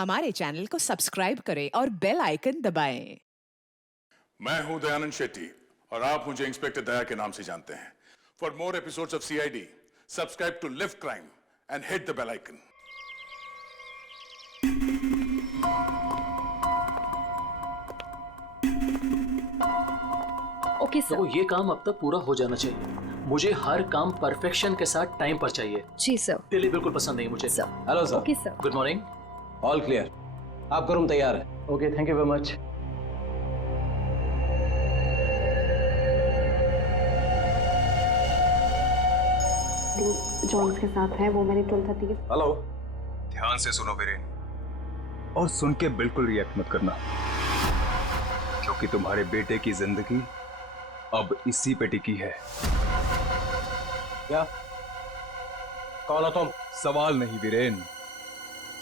हमारे चैनल को सब्सक्राइब करें और बेल आइकन दबाएं। मैं हूं दयानंद शेट्टी और आप मुझे इंस्पेक्टर दया के नाम से जानते हैं। For more episodes of CID, subscribe to lift crime and hit the bell icon. Okay sir. तो ये काम अब तक पूरा हो जाना चाहिए। मुझे हर काम परफेक्शन के साथ टाइम पर चाहिए। जी सर। डिले बिल्कुल पसंद नहीं मुझे। Sir. Hello sir. Okay sir. Good morning. All clear, आपका रूम तैयार है। Okay, thank you very much. Johns के साथ है वो मैंने 12:30 हेलो। ध्यान से सुनो वीरेन, और सुन के बिल्कुल रिएक्ट मत करना, क्योंकि तुम्हारे बेटे की जिंदगी अब इसी पे टिकी है। क्या? कौन हो तुम? सवाल नहीं वीरेन,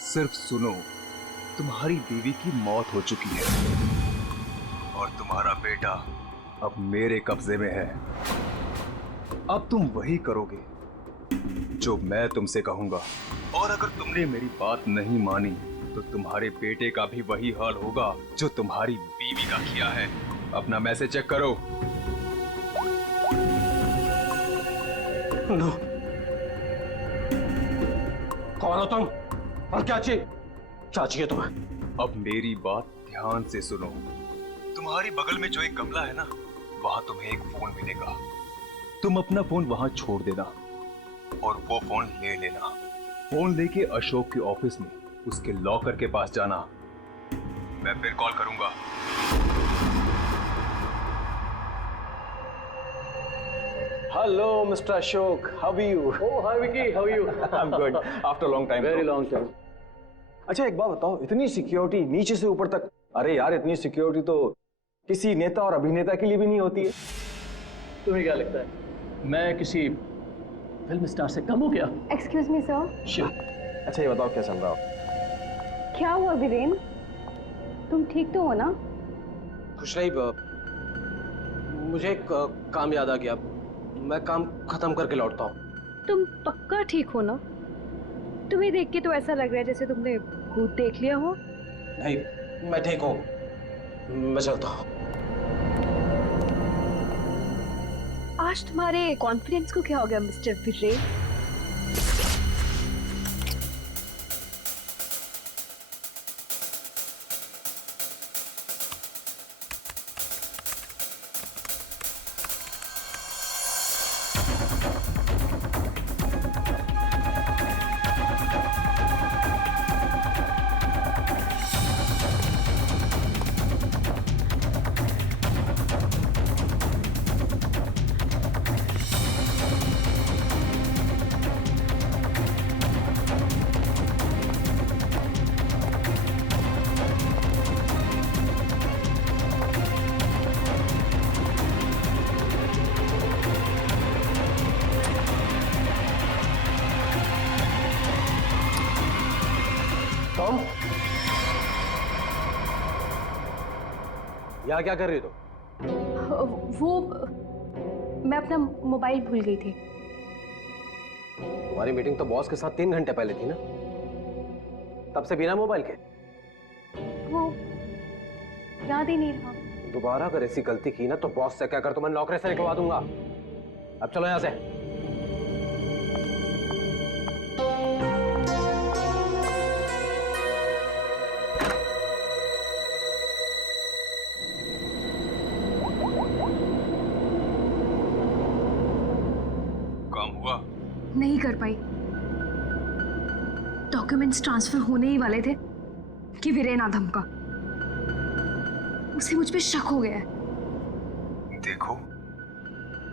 सिर्फ सुनो। तुम्हारी बीवी की मौत हो चुकी है और तुम्हारा बेटा अब मेरे कब्जे में है। अब तुम वही करोगे जो मैं तुमसे कहूंगा, और अगर तुमने मेरी बात नहीं मानी तो तुम्हारे बेटे का भी वही हाल होगा जो तुम्हारी बीवी का किया है। अपना मैसेज चेक करो। नो। कौन हो तुम और क्या चाहिए तुम्हें? अब मेरी बात ध्यान से सुनो। तुम्हारी बगल में जो एक गमला है ना, वहां तुम्हें एक फोन मिलेगा। तुम अपना फोन वहां छोड़ देना और वो फोन ले लेना। फोन लेके अशोक के ऑफिस में उसके लॉकर के पास जाना। मैं फिर कॉल करूंगा। Hello mister Ashok, how are you? Oh hi Vicky, how are you? I am good after long time. Very long time. अच्छा एक बात बताओ, इतनी सिक्योरिटी नीचे से ऊपर तक? अरे यार, इतनी सिक्योरिटी तो किसी नेता और अभिनेता के लिए भी नहीं होती है। तुम्हें क्या लगता है मैं किसी फिल्म स्टार से कम हूं क्या? Excuse me sir. श्योर। अच्छा ये बताओ क्या चल रहा हो? क्या हुआ वीरेन, तुम ठीक तो हो ना? खुश रही। मुझे एक काम याद आ गया, मैं काम खत्म करके लौटता हूँ। तुम पक्का ठीक हो ना? तुम्हें देख के तो ऐसा लग रहा है जैसे तुमने भूत देख लिया हो। नहीं, मैं ठीक हूँ, मैं चलता हूँ। आज तुम्हारे कॉन्फिडेंस को क्या हो गया मिस्टर वीरेन? टॉम, यहाँ क्या कर रही हो तुम? वो मैं अपना मोबाइल भूल गई थी। हमारी मीटिंग तो बॉस के साथ 3 घंटे पहले थी ना, तब से बिना मोबाइल के? वो याद ही नहीं रहा। दोबारा अगर ऐसी गलती की ना तो बॉस से क्या कर, तो मैं नौकरी से निकलवा दूंगा। अब चलो यहाँ से। काम हुआ? नहीं कर पाई। डॉक्यूमेंट्स ट्रांसफर होने ही वाले थे कि वीरेन आ धमका। उसे मुझ पे शक हो गया है। देखो,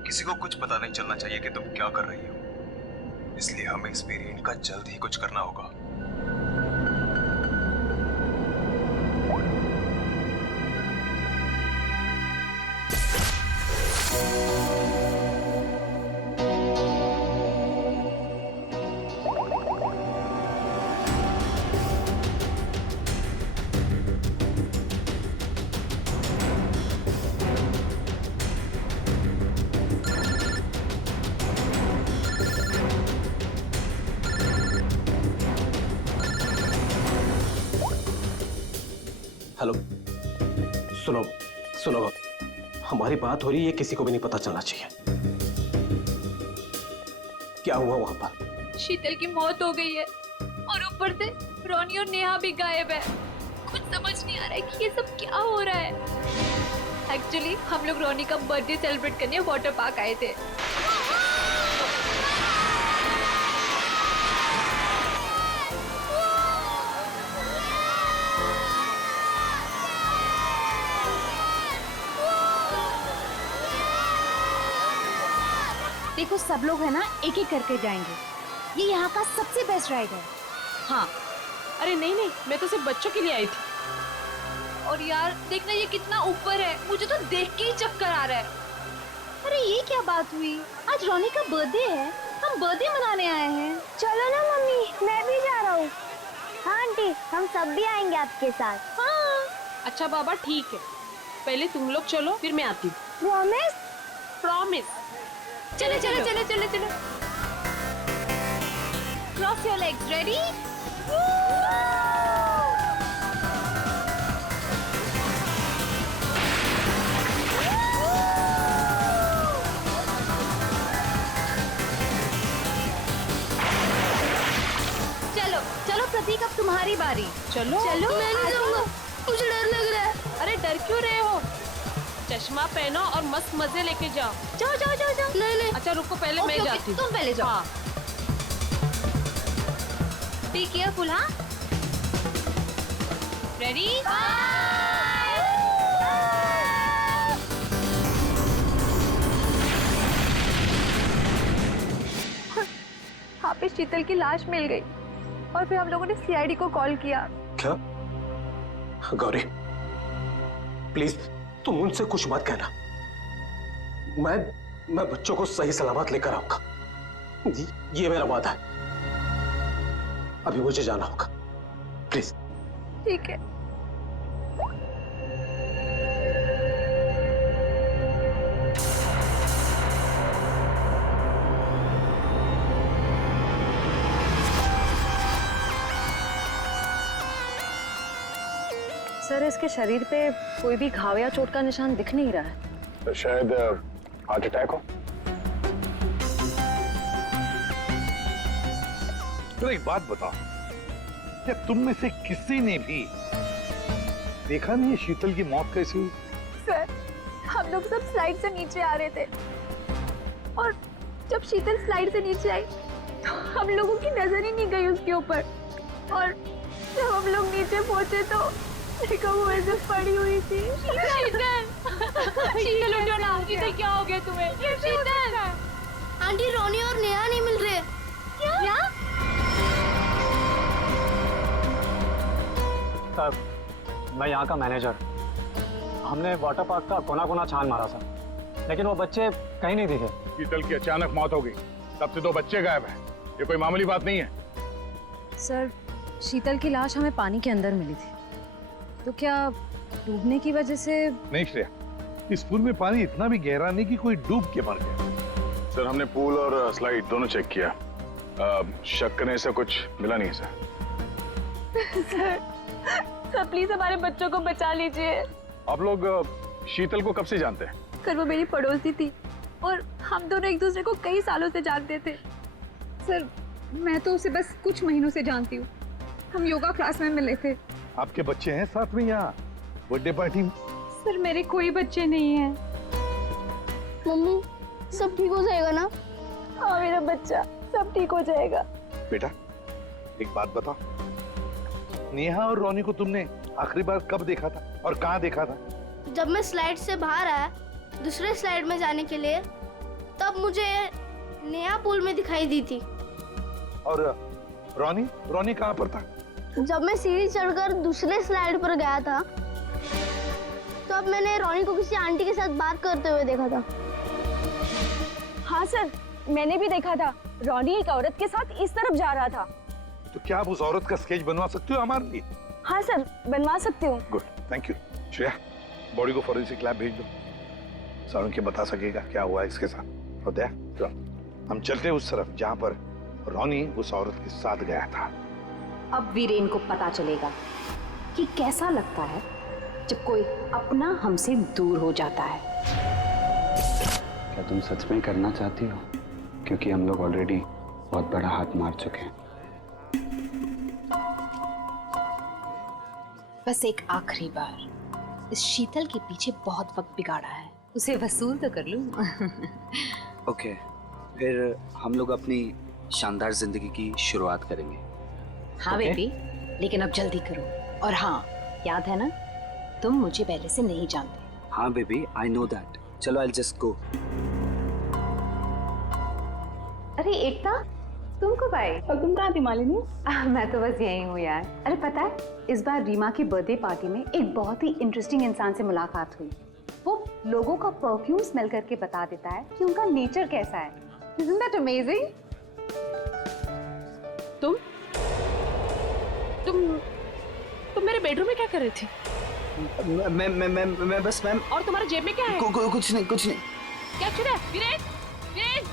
किसी को कुछ पता नहीं चलना चाहिए कि तुम क्या कर रही हो, इसलिए हमें इस वेरिएंट का जल्द ही कुछ करना होगा। हेलो, सुनो सुनो, हमारी बात हो रही है, किसी को भी नहीं पता चलना चाहिए। क्या हुआ वहां पर? शीतल की मौत हो गई है और ऊपर से रोनी और नेहा भी गायब है। कुछ समझ नहीं आ रहा है कि ये सब क्या हो रहा है। एक्चुअली हम लोग रोनी का बर्थडे सेलिब्रेट करने वाटर पार्क आए थे। देखो सब लोग है ना, एक एक करके जाएंगे। ये यहाँ का सबसे बेस्ट राइड है। हाँ, अरे नहीं नहीं, मैं तो सिर्फ बच्चों के लिए आई थी। और यार देखना ये कितना ऊपर है, मुझे तो देख के ही चक्कर आ रहा है। अरे ये क्या बात हुई? आज रोनी का बर्थडे है, हम बर्थडे मनाने आए हैं। चलो ना मम्मी, मैं भी जा रहा हूँ। हाँ आंटी, हम सब भी आएंगे आपके साथ। हाँ। अच्छा बाबा ठीक है, पहले तुम लोग चलो फिर मैं आती हूँ। प्रॉमिस? प्रॉमिस। चलो चलो चलो चलो चलो। Cross your legs, ready? चलो चलो प्रतीक, अब तुम्हारी बारी। चलो चलो। मैं नहीं जाऊंगा, मुझे डर लग रहा है। अरे डर क्यों रहे हो? चश्मा पहनो और मस्त मजे लेके जाओ। जाओ जाओ जाओ जाओ। नहीं नहीं, अच्छा रुको, पहले मैं जाती हूँ। तुम पहले जाओ। हाँ। Be careful. हाँ, रेडी? वहाँ पे शीतल की लाश मिल गई और फिर हम लोगों ने सीआईडी को कॉल किया। क्या? गौरी प्लीज तुम उनसे कुछ मत कहना। मैं बच्चों को सही सलामत लेकर आऊंगा, ये मेरा वादा है। अभी मुझे जाना होगा, प्लीज। ठीक है। सर इसके शरीर पे कोई भी घाव या चोट का निशान दिख नहीं रहा है। तो शायद हार्ट अटैक हो। तो एक बात बताओ, क्या तुम में से किसी ने भी देखा नहीं शीतल की मौत कैसी हुई? सर हम लोग सब स्लाइड से नीचे आ रहे थे और जब शीतल स्लाइड से नीचे आई तो हम लोगों की नजर ही नहीं गई उसके ऊपर, और जब हम लोग नीचे पहुंचे तो देखो वो ऐसे पड़ी हुई थी। शीतल, शीतल उठो ना। शीतल क्या हो गया तुम्हें? शीतल, आंटी रोनी और नेहा नहीं मिल रहे। क्या? सर मैं यहाँ का मैनेजर। हमने वाटर पार्क का कोना कोना छान मारा सर, लेकिन वो बच्चे कहीं नहीं दिखे। शीतल की अचानक मौत हो गई, तब से 2 बच्चे गायब हैं। ये कोई मामूली बात नहीं है। सर शीतल की लाश हमें पानी के अंदर मिली थी, तो क्या डूबने की वजह से? नहीं श्रेया, इस पूल में पानी इतना भी गहरा नहीं कि कोई डूब के मर गया। सर हमने पूल और स्लाइड दोनों चेक किया, शक करने से कुछ मिला नहीं है सर। सर प्लीज हमारे बच्चों को बचा लीजिए। आप लोग शीतल को कब से जानते हैं? सर वो मेरी पड़ोसी थी और हम दोनों एक दूसरे को कई सालों से जानते थे। सर मैं तो उसे बस कुछ महीनों से जानती हूँ, हम योगा क्लास में मिले थे। आपके बच्चे हैं साथ में यहाँ बर्थडे पार्टी में? सर मेरे कोई बच्चे नहीं हैं। मम्मी सब ठीक हो जाएगा ना? हाँ मेरा बच्चा, सब ठीक हो जाएगा। बेटा एक बात बताओ, नेहा और रोनी को तुमने आखिरी बार कब देखा था और कहाँ देखा था? जब मैं स्लाइड से बाहर आया दूसरे स्लाइड में जाने के लिए, तब मुझे नेहा पूल में दिखाई दी थी। और रोनी कहाँ पर था? जब मैं सीढ़ी चढ़कर दूसरे स्लाइड पर गया था, तब मैंने रोनी को किसी आंटी के साथ बात करते हुए देखा था। हाँ सर मैंने भी देखा था, रोनी एक औरत के साथ इस तरफ जा रहा था। तो क्या आप उस औरत का स्केच बनवा सकते हो हमारे लिए? हाँ सर बनवा सकती हूँ। Good, thank you. Shreya body को फॉरेंसिक लैब भेज दो, सारुण के बता सकेगा क्या हुआ इसके साथ। और दया तो हम चलते उस तरफ जहाँ पर रोनी उस औरत के साथ गया था। अब वीरेन को पता चलेगा कि कैसा लगता है जब कोई अपना हमसे दूर हो जाता है। क्या तुम सच में करना चाहती हो? क्योंकि हम लोग ऑलरेडी बहुत बड़ा हाथ मार चुके हैं। बस एक आखिरी बार, इस शीतल के पीछे बहुत वक्त बिगाड़ा है, उसे वसूल तो कर लूं। ओके, फिर हम लोग अपनी शानदार जिंदगी की शुरुआत करेंगे। हाँ बेबी, लेकिन अब जल्दी करो। और हाँ, याद है ना, तुम मुझे पहले से नहीं जानते। हाँ बेबी, आई नो दैट। चलो आई जस्ट गो। अरे एकता, तुम कब आई? और तुम कहाँ थी मालिनी? मैं तो बस यही हूँ यार। अरे पता है, इस बार रीमा की बर्थडे पार्टी में एक बहुत ही इंटरेस्टिंग इंसान से मुलाकात हुई। वो लोगों का परफ्यूम स्मेल करके बता देता है कि उनका नेचर कैसा है। Isn't that amazing? तुम मेरे बेडरूम में क्या कर रही थी? मैं बस मैम। और तुम्हारे जेब में क्या है? कुछ नहीं। क्या चुरा है? वीरेन, वीरेन!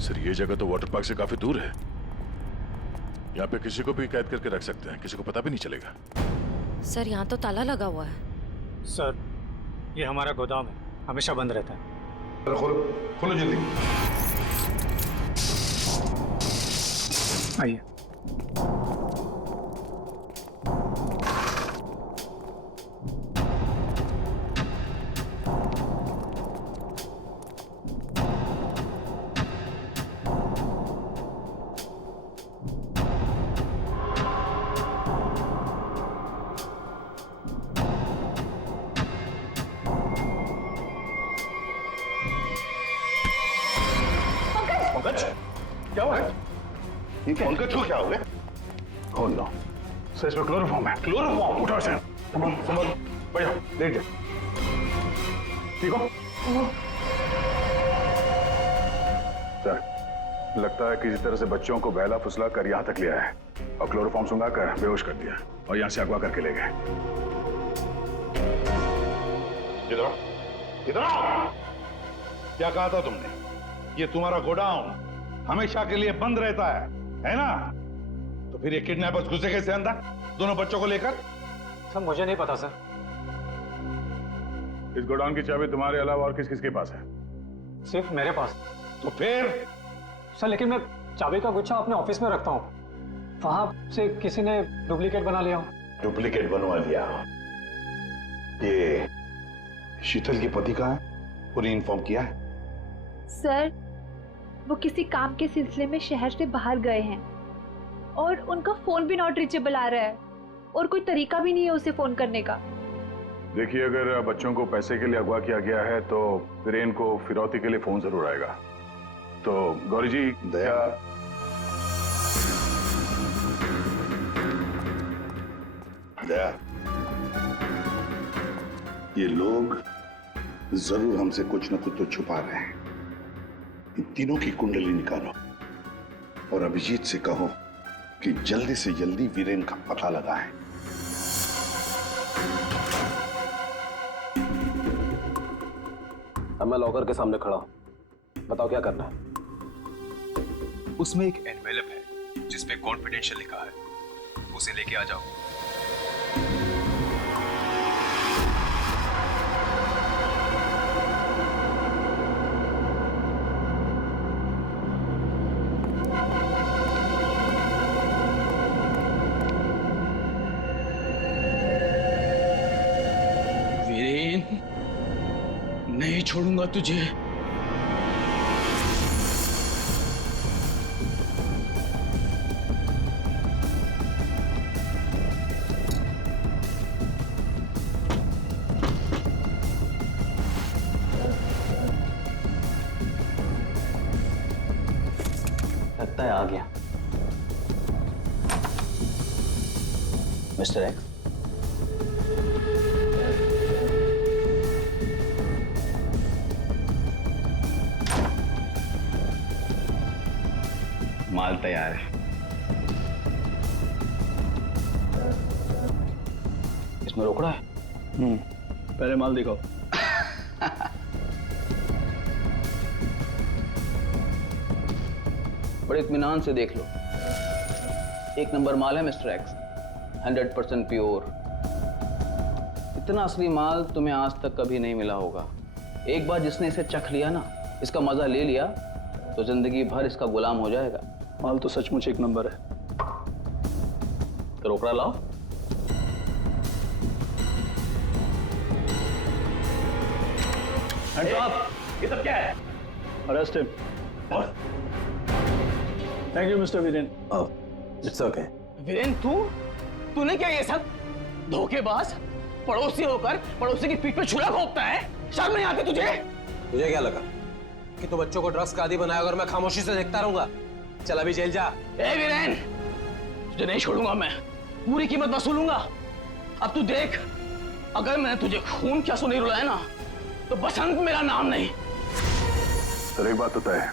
सर, ये जगह तो वाटर पार्क से काफी दूर है। यहाँ पे किसी को भी कैद करके रख सकते हैं, किसी को पता भी नहीं चलेगा। सर, यहाँ तो ताला लगा हुआ है। सर, ये हमारा गोदाम है, हमेशा बंद रहता है। खोलो जल्दी। आइए। पंकज, क्या हुआ? ये क्या? पंकज को क्या हो गया? ओह नो, सर इसमें क्लोरोफॉर्म है। क्लोरोफॉर्म? उठो इसे। संभल, बैठ जाओ, लेट जाओ। ठीक हो? सर, लगता है किसी तरह से बच्चों को बहला फुसला कर यहाँ तक लिया है और क्लोरोफॉर्म सुंघा कर बेहोश कर दिया और यहाँ से अगवा करके ले गए। इधर आओ, इधर आओ। क्या कहा था तुमने? ये तुम्हारा गोडाउन हमेशा के लिए बंद रहता है ना? तो फिर ये किडनैपर्स घुसे कैसे अंदर दोनों बच्चों को लेकर? सर, मुझे नहीं पता सर। इस गोडाउन की चाबी तुम्हारे अलावा और किस किस के पास है? सिर्फ मेरे पास। तो फिर? सर, लेकिन मैं चाबी का गुच्छा अपने ऑफिस में रखता हूँ। वहां से किसी ने डुप्लीकेट बना लिया। डुप्लीकेट बनवा लिया? ये शीतल के पति का है? पूरी इन्फॉर्म किया है? सर, वो किसी काम के सिलसिले में शहर से बाहर गए हैं और उनका फोन भी नॉट रीचेबल आ रहा है और कोई तरीका भी नहीं है उसे फोन करने का। देखिए, अगर बच्चों को पैसे के लिए अगवा किया गया है तो वीरेन को फिरौती के लिए फोन जरूर आएगा। तो गौरी जी, दया, दया, ये लोग जरूर हमसे कुछ न कुछ तो छुपा रहे हैं। इन तीनों की कुंडली निकालो और अभिजीत से कहो कि जल्दी से जल्दी वीरेन का पता लगाएं। अब मैं लॉकर के सामने खड़ा हूं, बताओ क्या करना है? उसमें एक एनवेलप है जिसपे कॉन्फिडेंशियल लिखा है, उसे लेके आ जाओ। नहीं छोड़ूंगा तुझे। लगता है आ गया मिस्टर एक्स। माल तैयार है। इसमें रोकड़ा है? पहले माल दिखाओ। बड़े इत्मीनान से देख लो। एक नंबर माल है मिस्टर एक्स, 100% प्योर। इतना असली माल तुम्हें आज तक कभी नहीं मिला होगा। एक बार जिसने इसे चख लिया ना, इसका मजा ले लिया, तो जिंदगी भर इसका गुलाम हो जाएगा। माल तो सचमुच एक नंबर है। तो रोकड़ा लाओ। ये सब क्या है? Arrest him. Thank you mister Viren. It's okay. Viren, तूने क्या ये सब? धोखेबाज, पड़ोसी होकर पड़ोसी की पीठ पे छुरा घोंपता है। शर्म नहीं आती तुझे? तुझे क्या लगा कि तू बच्चों को ड्रग्स का आदी बनाया और मैं खामोशी से देखता रहूंगा? चल अभी जेल जा। ए वीरेन, तुझे नहीं छोड़ूंगा मैं। पूरी कीमत वसूलूंगा। अब तू देख, अगर मैंने तुझे खून क्या सुनी रुलाया ना, तो बसंत मेरा नाम नहीं। सर एक बात तो तय है,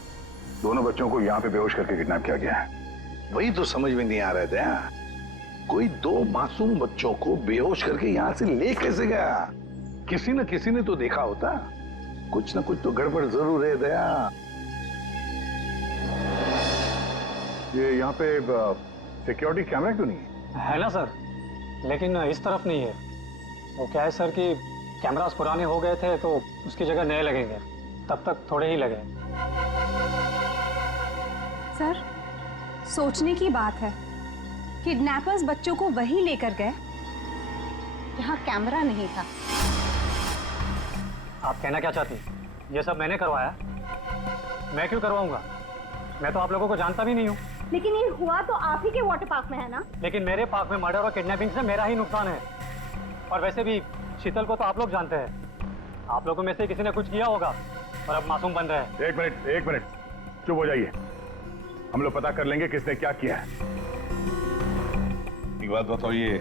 दोनों बच्चों को यहाँ पे बेहोश करके किडनैप किया गया है। वही तो समझ में नहीं आ रहा था, कोई दो मासूम बच्चों को बेहोश करके यहाँ से ले कैसे गया? किसी न किसी ने तो देखा होता। कुछ न कुछ तो गड़बड़ जरूर है दया। ये यहाँ पे सिक्योरिटी कैमरा क्यों नहीं है? है ना सर, लेकिन इस तरफ नहीं है। वो क्या है सर कि कैमरास पुराने हो गए थे तो उसकी जगह नए लगेंगे, तब तक थोड़े ही लगे। सर, सोचने की बात है, किडनैपर्स बच्चों को वहीं लेकर गए जहां कैमरा नहीं था। आप कहना क्या चाहती? ये सब मैंने करवाया? मैं क्यों करवाऊंगा? मैं तो आप लोगों को जानता भी नहीं हूँ। लेकिन ये हुआ तो आप ही के वाटर पार्क में है ना? लेकिन मेरे पार्क में मर्डर और किडनैपिंग से मेरा ही नुकसान है। और वैसे भी शीतल को तो आप लोग जानते हैं। आप लोगों में से किसी ने कुछ किया होगा और अब मासूम बन रहे हैं। एक मिनट, चुप हो जाइए। हम लोग पता कर लेंगे किसने क्या किया है। एक बात बताओ, ये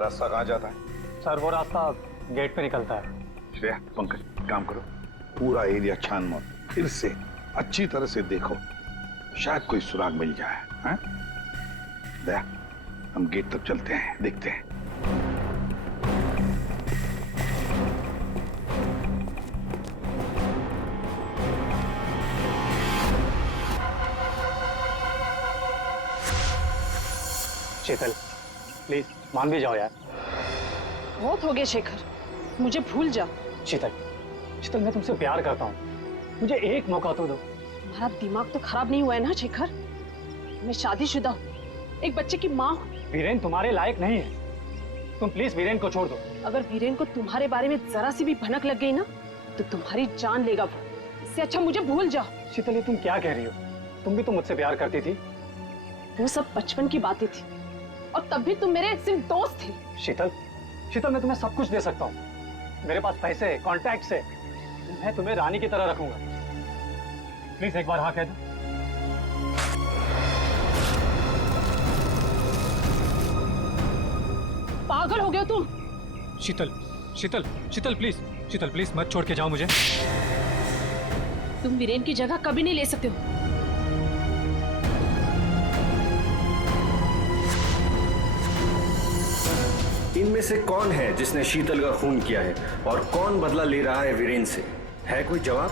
रास्ता कहाँ जाता है? सर वो रास्ता गेट पे निकलता है। श्रेया, पंकज, काम करो, पूरा एरिया छान मारो, फिर से अच्छी तरह से देखो, शायद कोई सुराग मिल जाए। हाँ? दया, हम गेट तक चलते हैं, देखते हैं। शीतल, प्लीज मान भी जाओ यार। बहुत हो गया शेखर, मुझे भूल जा। शीतल, शीतल मैं तुमसे प्यार करता हूँ, मुझे एक मौका तो दो। तुम्हारा दिमाग तो खराब नहीं हुआ है ना शेखर? मैं शादीशुदा हूँ, एक बच्चे की माँ हूँ। वीरेन तुम्हारे लायक नहीं है, तुम प्लीज वीरेन को छोड़ दो। अगर वीरेन को तुम्हारे बारे में जरा सी भी भनक लग गई ना, तो तुम्हारी जान लेगा वो। इससे अच्छा मुझे भूल जाओ। शीतल, ये तुम क्या कह रही हो? तुम भी तो मुझसे प्यार करती थी। वो सब बचपन की बातें थी, और तब भी तुम मेरे सिर्फ दोस्त थे। शीतल, शीतल मैं तुम्हें सब कुछ दे सकता हूँ। मेरे पास पैसे, कॉन्टैक्ट है, मैं तुम्हें रानी की तरह रखूंगा। प्लीज एक बार हाँ कह दो। पागल हो गए तुम? शीतल, शीतल, शीतल प्लीज, शीतल प्लीज मत छोड़ के जाओ मुझे। तुम वीरेन की जगह कभी नहीं ले सकते हो। इनमें से कौन है जिसने शीतल का खून किया है और कौन बदला ले रहा है वीरेन से? है कोई जवाब?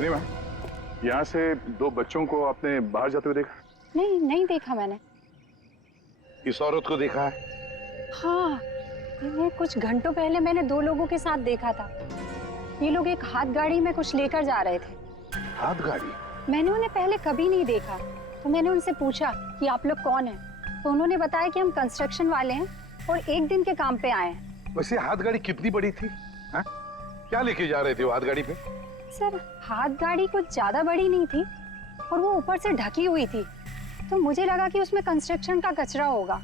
रीमा, यहाँ से दो बच्चों को आपने बाहर जाते हुए देखा? नहीं देखा मैंने। इस औरत को देखा है? हाँ, इन्हें कुछ घंटों पहले मैंने दो लोगों के साथ देखा था। ये लोग एक हाथ गाड़ी में कुछ लेकर जा रहे थे। हाथ गाड़ी? मैंने उन्हें पहले कभी नहीं देखा, तो मैंने उनसे पूछा कि आप लोग कौन हैं, तो उन्होंने बताया कि हम कंस्ट्रक्शन वाले हैं और एक दिन के काम पे आए हैं। वैसे हाथ गाड़ी कितनी बड़ी थी? हा? क्या लेके जा रहे थे वो हाथ गाड़ी पे? सर, हाथ गाड़ी कुछ ज्यादा बड़ी नहीं थी और वो ऊपर से ढकी हुई थी, तो मुझे लगा कि उसमें कंस्ट्रक्शन का कचरा होगा।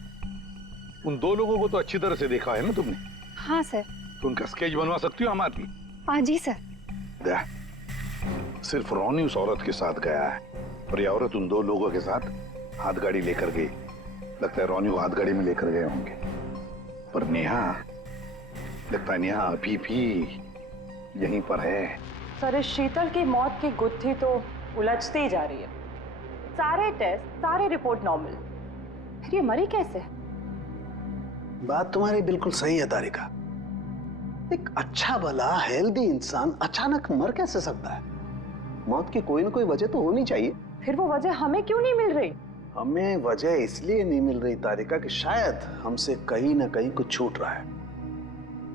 उन दो लोगों को तो अच्छी तरह से देखा है ना तुमने? हाँ सर। तो उनका स्केच बनवा सकती हो हमारे लिए? हाँ जी सर। दया, सिर्फ रोनी उस औरत के साथ गया है और ये औरत उन दो लोगों के साथ हाथ गाड़ी लेकर गई। लगता है रोनी को हाथ गाड़ी में लेकर गए होंगे, पर नेहा, लगता है नेहा अभी भी यहीं पर है। सर, इस शीतल की मौत की गुत्थी तो उलझती ही जा रही है। सारे टेस्ट, सारे रिपोर्ट नॉर्मल, फिर ये मरी कैसे? बात तुम्हारी बिल्कुल सही है तारिका। एक अच्छा भला हेल्दी इंसान अचानक मर कैसे सकता है? मौत की कोई ना कोई वजह तो होनी चाहिए। फिर वो वजह हमें क्यों नहीं मिल रही? हमें वजह इसलिए नहीं मिल रही तारिका कि शायद हमसे कहीं ना कहीं कुछ छूट रहा है,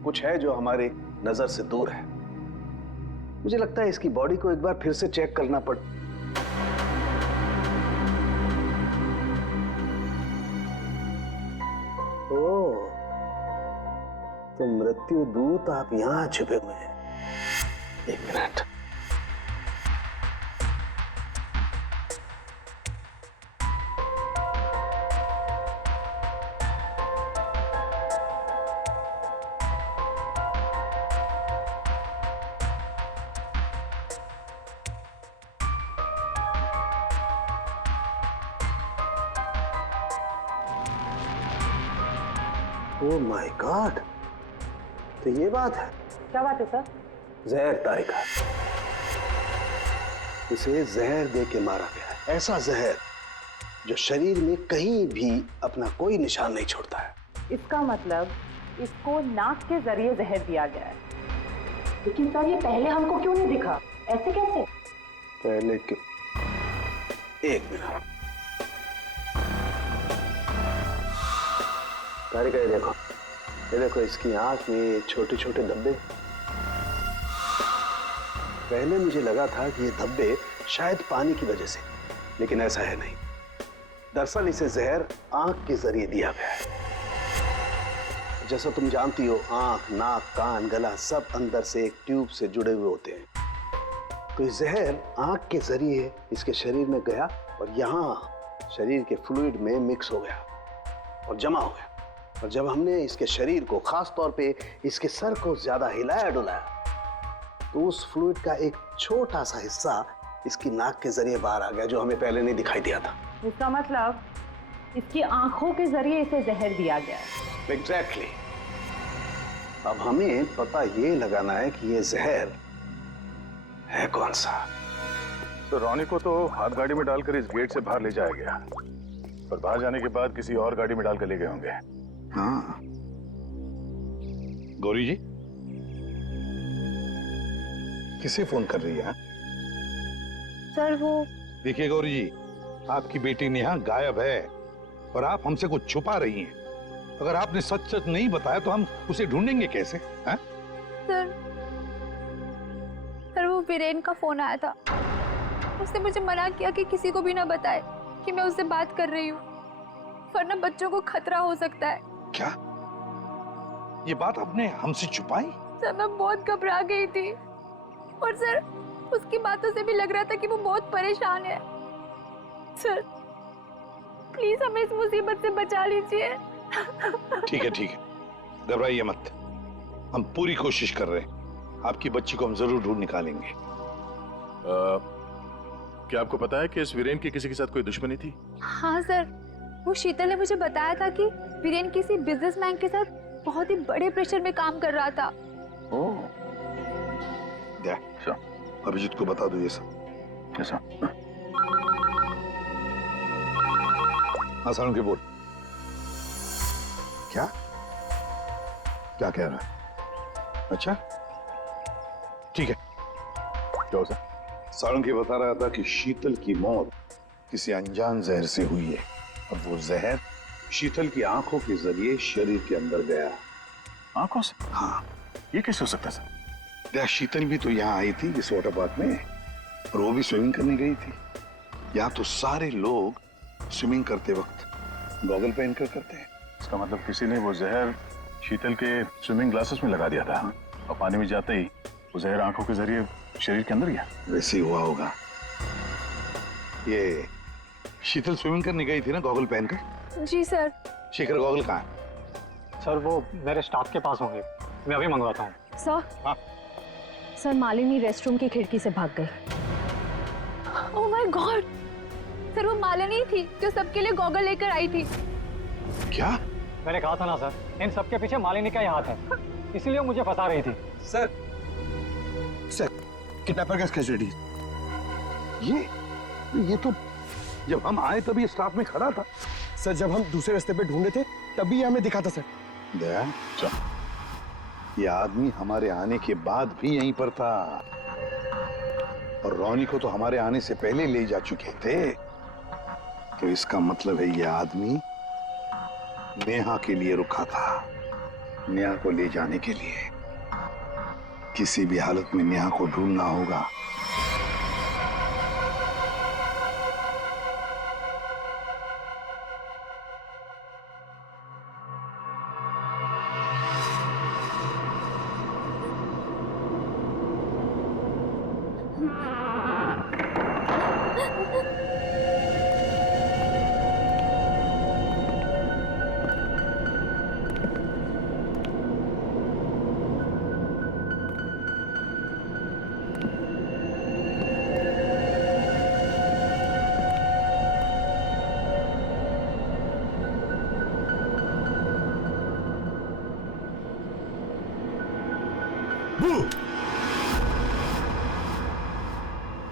कुछ है जो हमारी नजर से दूर है। मुझे लगता है इसकी बॉडी को एक बार फिर से चेक करना पड़। ओह, तो मृत्यु दूत आप यहां छिपे हुए हैं। एक मिनट। ओह माय गॉड, तो ये बात है। क्या बात है सर? जहर तारिका, इसे जहर दे के मारा गया है। ऐसा जहर जो शरीर में कहीं भी अपना कोई निशान नहीं छोड़ता है। इसका मतलब इसको नाक के जरिए जहर दिया गया है। लेकिन सर ये पहले हमको क्यों नहीं दिखा? ऐसे कैसे? पहले क्यों? एक मिनट तारिका, ये देखो इसकी आंख में ये छोटे छोटे धब्बे। पहले मुझे लगा था कि ये धब्बे शायद पानी की वजह से, लेकिन ऐसा है नहीं। दरअसल इसे जहर आंख के जरिए दिया गया है। जैसा तुम जानती हो, आंख, नाक, कान, गला सब अंदर से एक ट्यूब से जुड़े हुए होते हैं। तो ये जहर आंख के जरिए इसके शरीर में गया और यहाँ शरीर के फ्लूइड में मिक्स हो गया और जमा हो गया। और जब हमने इसके शरीर को, खास तौर पे इसके सर को ज्यादा हिलाया डुलाया, तो उस फ्लूइड का एक छोटा सा हिस्सा इसकी नाक के जरिए बाहर आ गया, जो हमें पहले नहीं दिखाई दिया था। इसका मतलब इसकी आंखों के जरिए इसे जहर दिया गया है। एग्जैक्टली। अब हमें पता ये लगाना है कि ये जहर है कौन सा। तो रॉनी को तो हाथ गाड़ी में डालकर इस गेट से बाहर ले जाया गया, और बाहर जाने के बाद किसी और गाड़ी में डालकर ले गए होंगे। हाँ। गौरी जी, किसे फोन कर रही है? सर वो देखिए गौरी जी, आपकी बेटी नेहा गायब है और आप हमसे कुछ छुपा रही हैं। अगर आपने सच सच नहीं बताया तो हम उसे ढूंढेंगे कैसे? हैं? सर वो वीरेन का फोन आया था। उसने मुझे मना किया कि किसी को भी ना बताए कि मैं उससे बात कर रही हूँ, वरना बच्चों को खतरा हो सकता है। क्या ये बात आपने हमसे छुपाई? सर मैं बहुत घबरा गई थी, और सर उसकी बातों से भी लग रहा था कि वो बहुत परेशान है। सर प्लीज हमें इस मुसीबत से बचा लीजिए। ठीक है, घबराइए मत। हम पूरी कोशिश कर रहे हैं। आपकी बच्ची को हम जरूर ढूंढ निकालेंगे। क्या आपको पता है कि इस वीरेन की किसी के साथ कोई दुश्मनी थी? हाँ सर, वो शीतल ने मुझे बताया था कि वीरेन किसी बिजनेसमैन के साथ बहुत ही बड़े प्रेशर में काम कर रहा था। ओह, अभिजीत को बता दो ये सब। ऐसा? हाँ सारुण के बोल। क्या क्या कह रहा है? अच्छा ठीक है। क्या हो सर? सारुण बता रहा था कि शीतल की मौत किसी अनजान जहर से हुई है, और वो जहर शीतल की आंखों के जरिए शरीर के अंदर गया। आंखों से? हाँ। ये कैसे हो सकता है सर? क्या शीतल भी तो यहाँ आई थी इस वाटर पार्क में, और वो भी स्विमिंग करने गई थी। यहाँ तो सारे लोग स्विमिंग करते वक्त गॉगल पहन कर करते हैं। इसका मतलब किसी ने वो जहर शीतल के स्विमिंग ग्लासेस में लगा दिया था, और पानी में जाते ही वो जहर आंखों के जरिए शरीर के अंदर गया। वैसे ही हुआ होगा। ये शीतल स्विमिंग करने गई थी ना गॉगल पहनकर? जी सर। शेखर गॉगल कहाँ है? सर वो मेरे स्टाफ के पास होंगे, मैं अभी मंगवाता हूँ। सर हाँ? सर मालिनी रेस्टरूम की खिड़की से भाग गई। ओह माय गॉड, सर वो मालिनी थी जो सबके लिए गॉगल लेकर आई थी। क्या? मैंने कहा था ना सर, इन सबके पीछे मालिनी का ही हाथ है, इसीलिए मुझे फंसा रही थी। सर किडनैपर का कैजुअलिटी। ये तो जब हम आए तभी स्टाफ में खड़ा था। सर जब हम दूसरे रास्ते पे ढूंढे थे तभी ये हमें दिखा था सर। दया, चल। ये आदमी हमारे आने के बाद भी यहीं पर था और रोनी को तो हमारे आने से पहले ले जा चुके थे। तो इसका मतलब है ये आदमी नेहा के लिए रुका था, नेहा को ले जाने के लिए। किसी भी हालत में नेहा को ढूंढना होगा।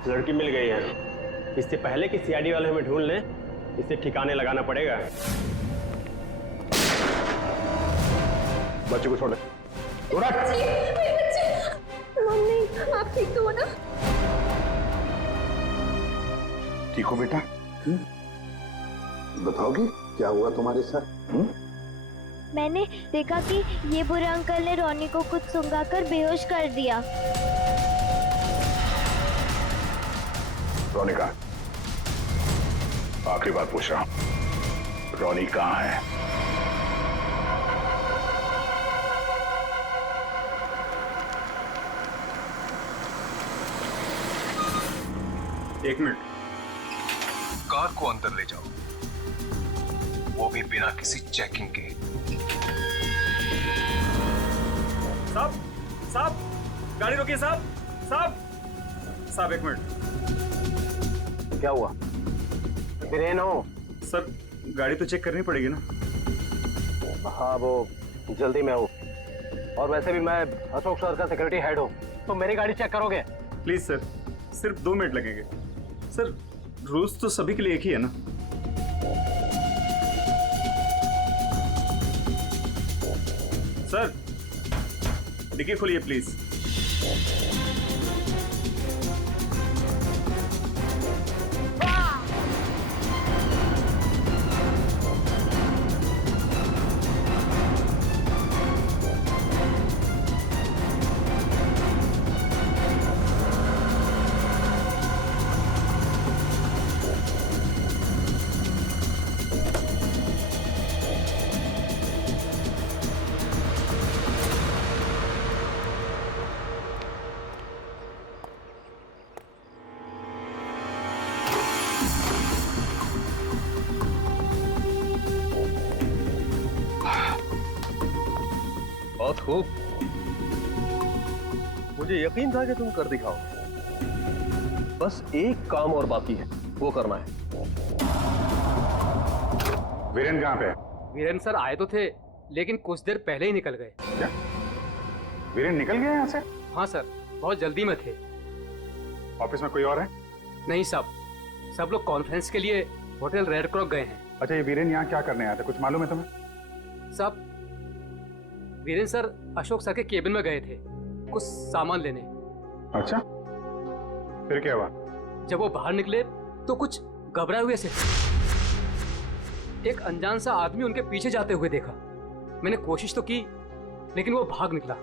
लड़की मिल गई है। इससे पहले कि सीआईडी वाले हमें ढूंढ लें, इसे ठिकाने लगाना पड़ेगा। बच्चे को छोड़ दे। मम्मी, आप ठीक तो हो ना? ठीक हो बेटा? बताओगी क्या हुआ तुम्हारे साथ? मैंने देखा कि ये बुरे अंकल ने रोनी को कुछ सुंघाकर बेहोश कर दिया। रोनी कहाँ? आखिरी बार पूछ रहा हूं, रोनी कहाँ है? एक मिनट, कार को अंदर ले जाओ, वो भी बिना किसी चेकिंग के। साहब, साहब, गाड़ी रोकिए साहब, साहब, साहब एक मिनट। क्या हुआ? वीरेन हो? सर, गाड़ी तो चेक करनी पड़ेगी ना। हाँ, वो जल्दी में हूँ। और वैसे भी मैं अशोक सर का सिक्योरिटी हेड हूँ, तो मेरी गाड़ी चेक करोगे? प्लीज सर, सिर्फ 2 मिनट लगेंगे। सर, रूल्स तो सभी के लिए एक ही है ना। सर, डिक्की खोलिए प्लीज। बहुत खूब, मुझे यकीन था कि तुम कर दिखाओगे। बस एक काम और बाकी है, वो करना है। वीरेन कहाँ पे है? वीरेन सर आए तो थे, लेकिन कुछ देर पहले ही निकल गए। क्या? वीरेन निकल गया यहाँ से? हाँ सर, बहुत जल्दी में थे। ऑफिस में कोई और है? नहीं साहब, सब लोग कॉन्फ्रेंस के लिए होटल रेड क्रॉक गए हैं। अच्छा, ये वीरेन यहाँ क्या करने आया था, कुछ मालूम है तुम्हें? साहब, वीरेन सर अशोक सर के केबिन में गए थे कुछ सामान लेने। अच्छा, फिर क्या हुआ? जब वो बाहर निकले तो कुछ घबराए हुए से एक अनजान सा आदमी उनके पीछे जाते हुए देखा। मैंने कोशिश तो की, लेकिन वो भाग निकला।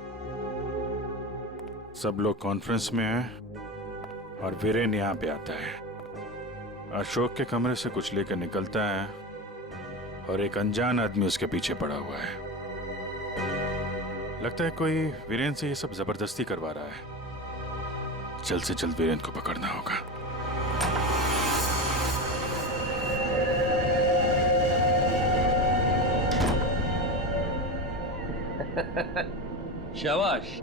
सब लोग कॉन्फ्रेंस में हैं और वीरेन यहाँ पे आता है। अशोक के कमरे से कुछ लेकर निकलता है और एक अनजान आदमी उसके पीछे पड़ा हुआ है। लगता है कोई वीरेन से ये सब जबरदस्ती करवा रहा है। जल्द से जल्द वीरेन को पकड़ना होगा। शाबाश,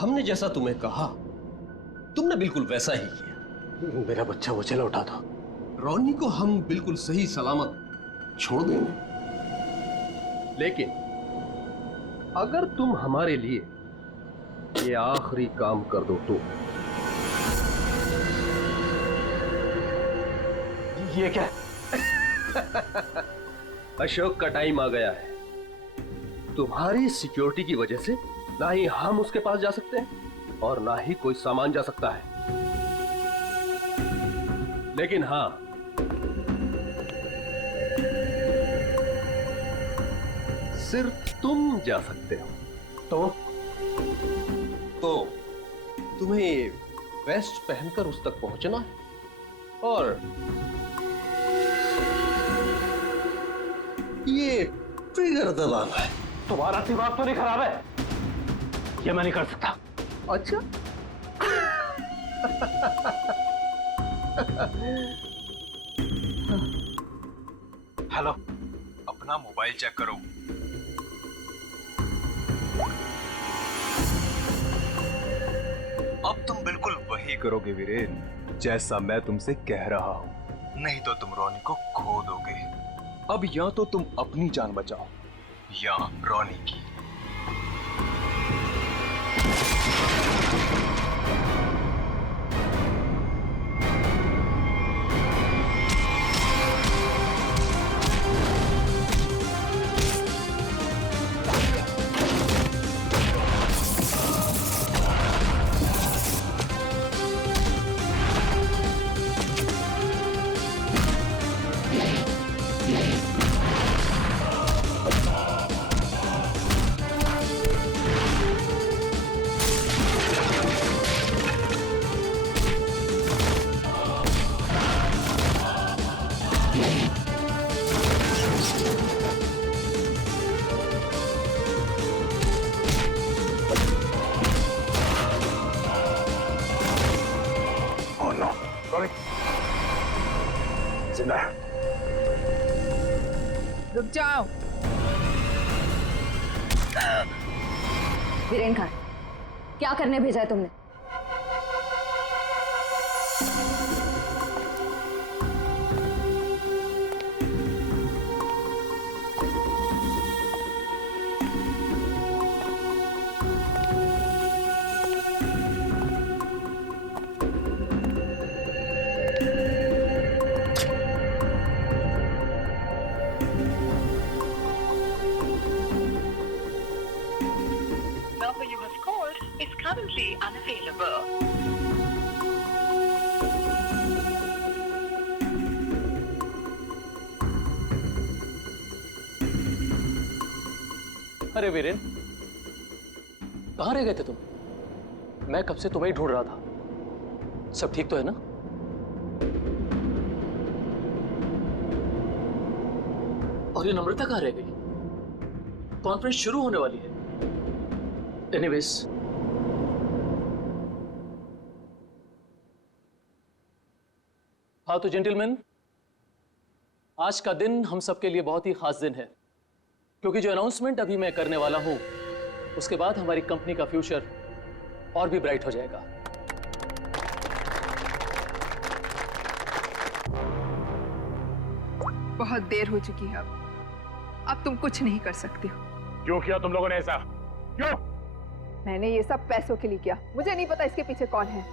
हमने जैसा तुम्हें कहा तुमने बिल्कुल वैसा ही किया। मेरा बच्चा वो चला उठा था। रोनी को हम बिल्कुल सही सलामत छोड़ देंगे, लेकिन अगर तुम हमारे लिए ये आखिरी काम कर दो तो। ये क्या? अशोक का टाइम आ गया है। तुम्हारी सिक्योरिटी की वजह से ना ही हम उसके पास जा सकते हैं और ना ही कोई सामान जा सकता है। लेकिन हाँ, सिर्फ तुम जा सकते हो। तो तुम्हें वेस्ट पहनकर उस तक पहुंचना है और ये ट्रिगर दबाना है। तुम्हारा दिमाग तो नहीं खराब है? ये मैं नहीं कर सकता। अच्छा हेलो, अपना मोबाइल चेक करो। अब तुम बिल्कुल वही करोगे वीरेन, जैसा मैं तुमसे कह रहा हूं। नहीं तो तुम रोनी को खो दोगे। अब या तो तुम अपनी जान बचाओ या रोनी की। जिंदा है। रुक जाओ। वीरेन खान, क्या करने भेजा है तुमने? Number you have called is currently unavailable. अरे वीरेन, कहाँ रह गए थे तुम? मैं कब से तुम्हें ही ढूंढ रहा था। सब ठीक तो है ना? और ये नम्रता कहाँ रह गई? कॉन्फ्रेंस शुरू होने वाली है। एनीवेज, हाँ तो जेंटलमैन, आज का दिन हम सबके लिए बहुत ही खास दिन है, क्योंकि जो अनाउंसमेंट अभी मैं करने वाला हूं, उसके बाद हमारी कंपनी का फ्यूचर और भी ब्राइट हो जाएगा। बहुत देर हो चुकी है। अब तुम कुछ नहीं कर सकते हो। क्यों किया तुम लोगों ने ऐसा? क्यों? मैंने ये सब पैसों के लिए किया। मुझे नहीं पता इसके पीछे कौन है।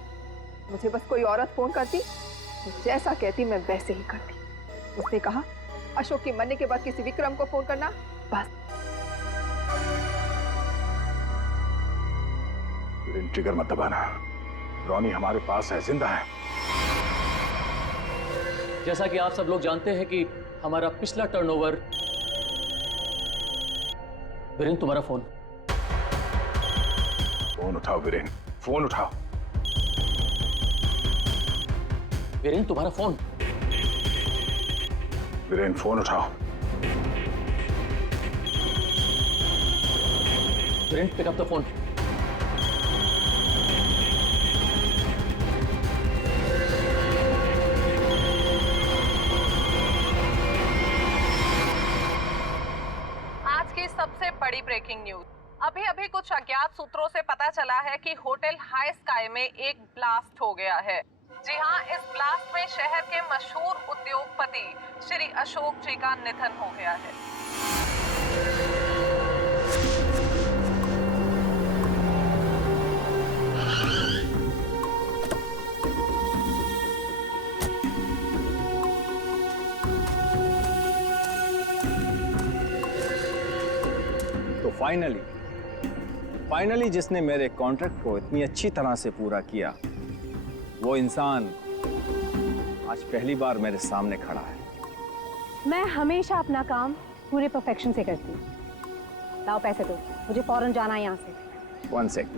मुझे बस कोई औरत फोन करती तो जैसा कहती मैं वैसे ही करती। उसने कहा अशोक के मरने के बाद किसी विक्रम को फोन करना, बस। ट्रिगर मत दबाना। रोनी हमारे पास है, जिंदा है। जैसा कि आप सब लोग जानते हैं कि हमारा पिछला टर्नओवर। वीरेन, तुम्हारा फोन। फोन उठाओ वीरेन, फोन उठाओ। वीरेन, तुम्हारा फोन। वीरेन, फोन उठाओ। Viren, pick up the phone. आज की सबसे बड़ी ब्रेकिंग न्यूज। अभी अभी कुछ अज्ञात सूत्रों से पता चला है कि होटल हाई स्काई में एक ब्लास्ट हो गया है। जी हां, इस ब्लास्ट में शहर के मशहूर उद्योगपति श्री अशोक जी का निधन हो गया है। तो फाइनली जिसने मेरे कॉन्ट्रैक्ट को इतनी अच्छी तरह से पूरा किया, वो इंसान आज पहली बार मेरे सामने खड़ा है। मैं हमेशा अपना काम पूरे परफेक्शन से करती हूँ। लाओ पैसे दो, मुझे फौरन जाना है यहाँ से। 1 सेक।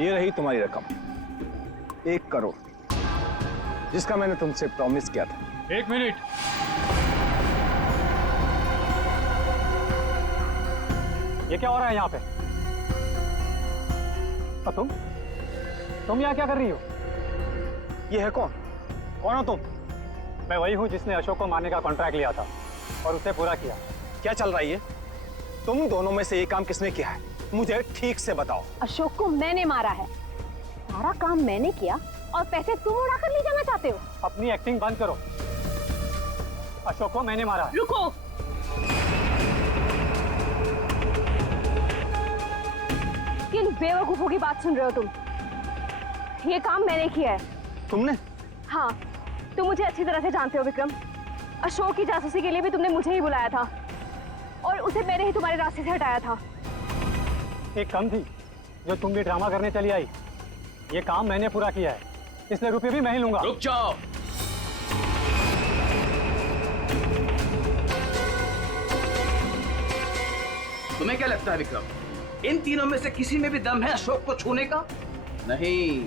ये रही तुम्हारी रकम, 1 करोड़, जिसका मैंने तुमसे प्रॉमिस किया था। 1 मिनट। ये क्या हो रहा है यहाँ पे? और तुम यहाँ क्या कर रही हो? ये है कौन? कौन हो तुम? मैं वही हूँ जिसने अशोक को मारने का कॉन्ट्रैक्ट लिया था और उसे पूरा किया। क्या चल रहा है ये? तुम दोनों में से ये काम किसने किया है? मुझे ठीक से बताओ। अशोक को मैंने मारा है, सारा काम मैंने किया और पैसे तुम उड़ा कर ले जाना चाहते हो? अपनी एक्टिंग बंद करो। अशोक को मैंने मारा है। रुको, किन बेवकूफों की बात सुन रहे हो तुम? ये काम मैंने किया है। तुमने? हाँ, तुम मुझे अच्छी तरह से जानते हो विक्रम। अशोक की जासूसी के लिए भी तुमने मुझे ही बुलाया था और उसे मैंने ही तुम्हारे रास्ते से हटाया था। एक कम थी जो तुम भी ड्रामा करने चली आई। ये काम मैंने पूरा किया है, इसलिए रुपये भी मैं ही लूंगा। रुक जाओ। तुम्हें क्या लगता है विक्रम, इन तीनों में से किसी में भी दम है अशोक को छूने का? नहीं।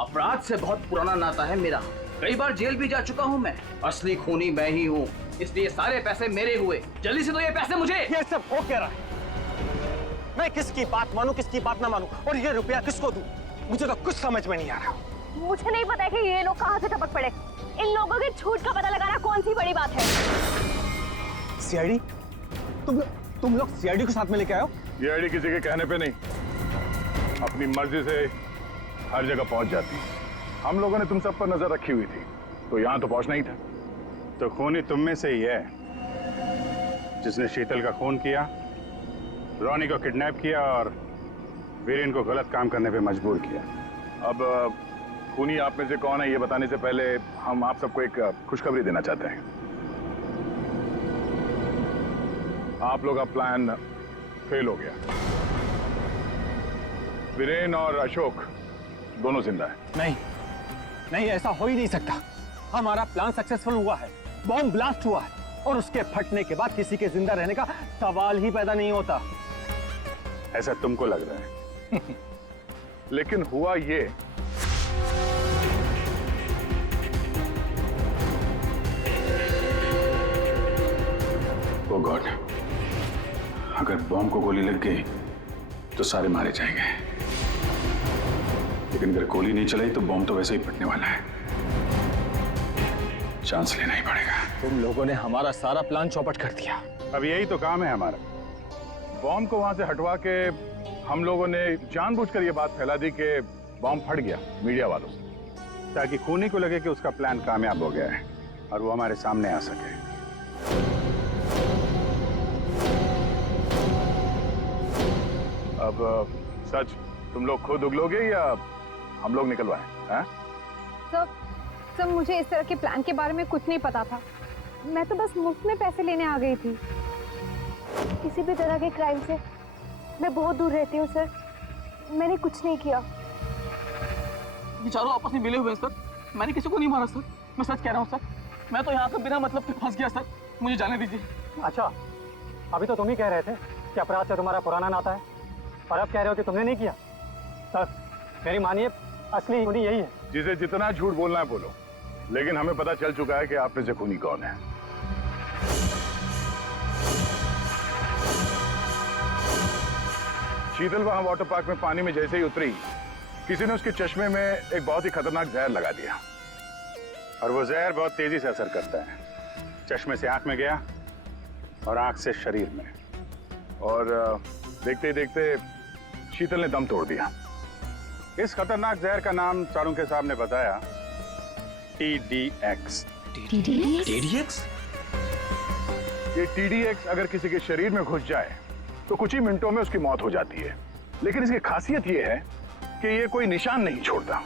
अपराध से बहुत पुराना नाता है मेरा, कई बार जेल भी जा चुका हूँ मैं। असली खूनी मैं ही हूँ, इसलिए सारे पैसे मेरे हुए। जल्दी से दो ये पैसे मुझे। ये सब हो क्या रहा है? मैं किसकी बात मानूं, किसकी बात ना मानूं, और ये रुपया किसको दूं? मुझे तो कुछ समझ में नहीं आ रहा। मुझे नहीं पता है कि ये लोग कहाँ से टपक पड़े। इन लोगों के झूठ का पता लगाना कौन सी बड़ी बात है? सीआईडी? तुम लोग सीआईडी को साथ में लेके आए हो? सीआईडी किसी के कहने पे नहीं, अपनी मर्जी से हर जगह पहुंच जाती है। हम लोगों ने तुम सब पर नजर रखी हुई थी, तो यहाँ तो पहुंचना ही था। तो खूनी तुम में से ही है जिसने शीतल का खून किया, रोनी को किडनैप किया और वीरेन को गलत काम करने पे मजबूर किया। अब खूनी आप में से कौन है ये बताने से पहले हम आप सबको एक खुशखबरी देना चाहते हैं। आप लोग का प्लान फेल हो गया। वीरेन और अशोक दोनों जिंदा है। नहीं, ऐसा हो ही नहीं सकता। हमारा प्लान सक्सेसफुल हुआ है, बॉम्ब ब्लास्ट हुआ है और उसके फटने के बाद किसी के जिंदा रहने का सवाल ही पैदा नहीं होता। ऐसा तुमको लग रहा है। लेकिन हुआ ये, ओ गॉड, अगर बॉम्ब को गोली लग गई तो सारे मारे जाएंगे, लेकिन अगर गोली नहीं चलाई तो बॉम्ब तो वैसे ही फटने वाला है। चांस लेना ही पड़ेगा। तुम लोगों ने हमारा सारा प्लान चौपट कर दिया। अब यही तो काम है हमारा। बॉम्ब को वहां से हटवा के हम लोगों ने जानबूझकर ये बात फैला दी कि बॉम्ब फट गया मीडिया वालों से, ताकि खूनी को लगे कि उसका प्लान कामयाब हो गया है और वो हमारे सामने आ सके। अब सच तुम लोग खुद उगलोगे या हम लोग निकलवाएं? हैं? सर मुझे इस तरह के प्लान के बारे में कुछ नहीं पता था। मैं तो बस मुफ्त में पैसे लेने आ गई थी। किसी भी तरह के क्राइम से मैं बहुत दूर रहती हूँ सर। मैंने कुछ नहीं किया। ये चारों आपस में मिले हुए हैं सर। मैंने किसी को नहीं मारा सर, मैं सच कह रहा हूँ सर। मैं तो यहाँ पर बिना मतलब के फंस गया सर, मुझे जाने दीजिए। अच्छा, अभी तो तुम ही कह रहे थे कि अपराध से तुम्हारा पुराना नाता है और अब कह रहे हो कि तुमने नहीं किया। सर मेरी मानिए, असली खूनी यही है। जिसे जितना झूठ बोलना है बोलो, लेकिन हमें पता चल चुका है कि आप में से खूनी कौन है। शीतल वहां वाटर पार्क में पानी में जैसे ही उतरी, किसी ने उसके चश्मे में एक बहुत ही खतरनाक जहर लगा दिया, और वो जहर बहुत तेजी से असर करता है। चश्मे से आंख में गया और आंख से शरीर में, और देखते ही देखते शीतल ने दम तोड़ दिया। इस खतरनाक जहर का नाम चाणक्य साहब ने बताया TDX। TDX? ये TDX अगर किसी के शरीर में घुस जाए तो कुछ ही मिनटों में उसकी मौत हो जाती है, लेकिन इसकी खासियत ये है कि ये कोई निशान नहीं छोड़ता।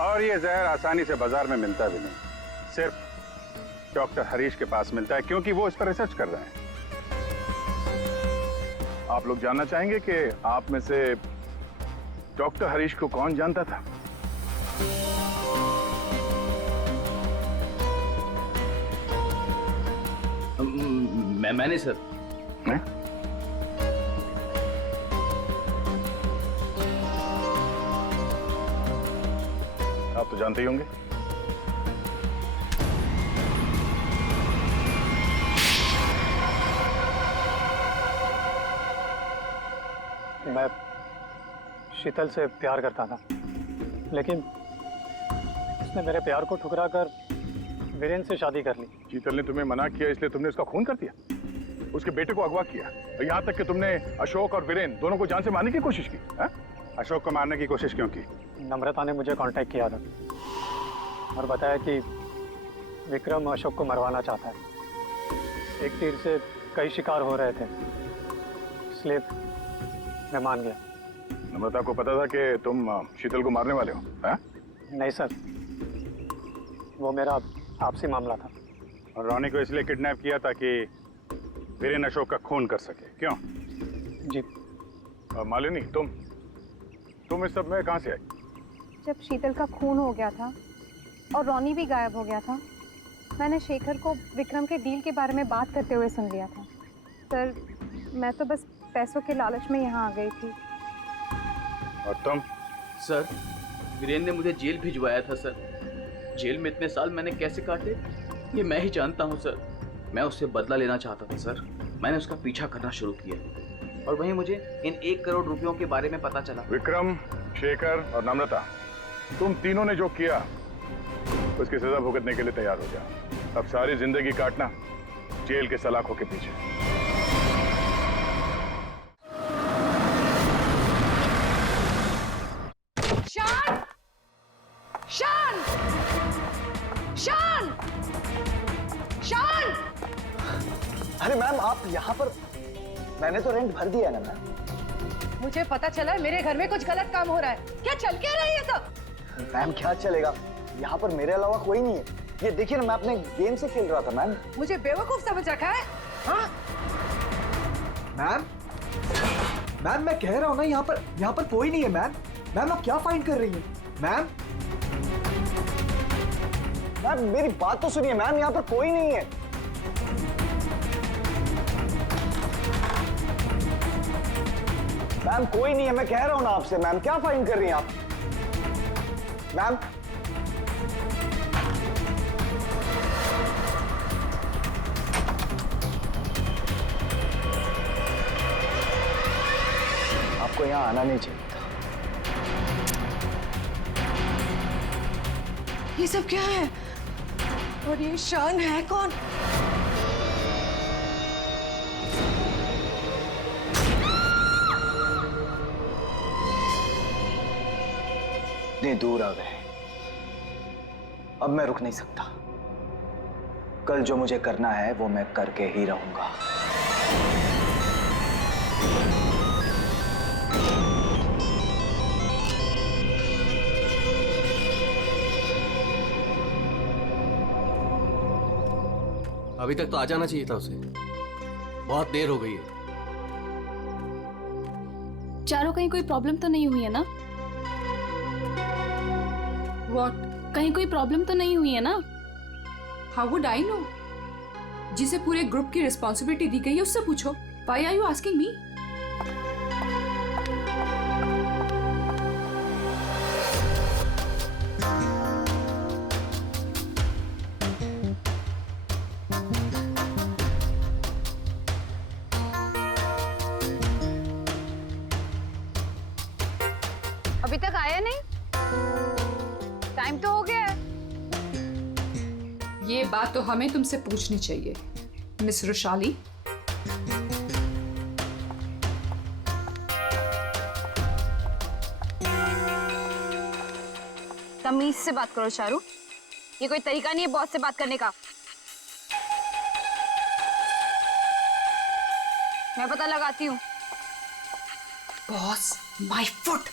और ये जहर आसानी से बाजार में मिलता भी नहीं, सिर्फ डॉक्टर हरीश के पास मिलता है, क्योंकि वो इस पर रिसर्च कर रहे हैं। आप लोग जानना चाहेंगे कि आप में से डॉक्टर हरीश को कौन जानता था? मैंने सर। आप तो जानते ही होंगे। मैं शीतल से प्यार करता था, लेकिन उसने मेरे प्यार को ठुकरा कर वीरेन से शादी कर ली। शीतल ने तुम्हें मना किया इसलिए तुमने उसका खून कर दिया, उसके बेटे को अगवा किया, और यहाँ तक कि तुमने अशोक और वीरेन दोनों को जान से मारने की कोशिश की। है? अशोक को मारने की कोशिश क्यों की? नम्रता ने मुझे कांटेक्ट किया था और बताया कि विक्रम अशोक को मरवाना चाहता है। एक तीर से कई शिकार हो रहे थे, इसलिए मैं मान गया। नम्रता को पता था कि तुम शीतल को मारने वाले हो? है? नहीं सर, वो मेरा आपसी मामला था। और रोनी को इसलिए किडनैप किया ताकि वीरेन अशोक का खून कर सके, क्यों? जी। और मालिनी, तुम इस सब में कहाँ से आई? जब शीतल का खून हो गया था और रोनी भी गायब हो गया था, मैंने शेखर को विक्रम के डील के बारे में बात करते हुए सुन लिया था। सर, मैं तो बस पैसों के लालच में यहाँ आ गई थी। और तुम? सर, वीरेन ने मुझे जेल भिजवाया था सर। जेल में इतने साल मैंने कैसे काटे ये मैं ही जानता हूँ सर। मैं उससे बदला लेना चाहता था सर। मैंने उसका पीछा करना शुरू किया और वहीं मुझे इन 1 करोड़ रुपयों के बारे में पता चला। विक्रम, शेखर और नम्रता, तुम तीनों ने जो किया उसकी सजा भुगतने के लिए तैयार हो जाओ। अब सारी जिंदगी काटना जेल के सलाखों के पीछे। शान! शान! शान! शान! अरे मैम, आप यहाँ पर? मैंने तो रेंट भर दिया है ना मैम। मुझे पता चला है मेरे घर में कुछ गलत काम हो रहा है। क्या चल क्या रहा है ये सब? मैम क्या चलेगा, यहाँ पर मेरे अलावा कोई नहीं है। ये देखिए ना, मैं अपने गेम से खेल रहा था मैम। मुझे बेवकूफ समझ रखा है? हाँ? मैम मैं कह रहा हूँ ना, यहाँ पर कोई नहीं है मैम। मैम आप क्या फाइंड कर रही हैं? मैम मेरी बात तो सुनिए मैम, यहाँ पर कोई नहीं है। मैम कोई नहीं है, मैं कह रहा हूँ ना आपसे। मैम क्या फाइंड कर रही हैं आप? मैम आपको यहाँ आना नहीं चाहिए था। ये सब क्या है? और ये शान है कौन? इतने दूर आ गए, अब मैं रुक नहीं सकता। कल जो मुझे करना है वो मैं करके ही रहूंगा। अभी तक तो आ जाना चाहिए था उसे, बहुत देर हो गई है। चारों कहीं कोई प्रॉब्लम तो नहीं हुई है ना? What? कहीं कोई प्रॉब्लम तो नहीं हुई है ना? How would I know? जिसे पूरे ग्रुप की रिस्पॉन्सिबिलिटी दी गई है उससे पूछो। Why are you asking me? अभी तक आया नहीं? टाइम तो हो गया है। ये बात तो हमें तुमसे पूछनी चाहिए, मिस रुशाली। तमीज से बात करो चारू, ये कोई तरीका नहीं है बॉस से बात करने का। मैं पता लगाती हूँ। Boss, my foot.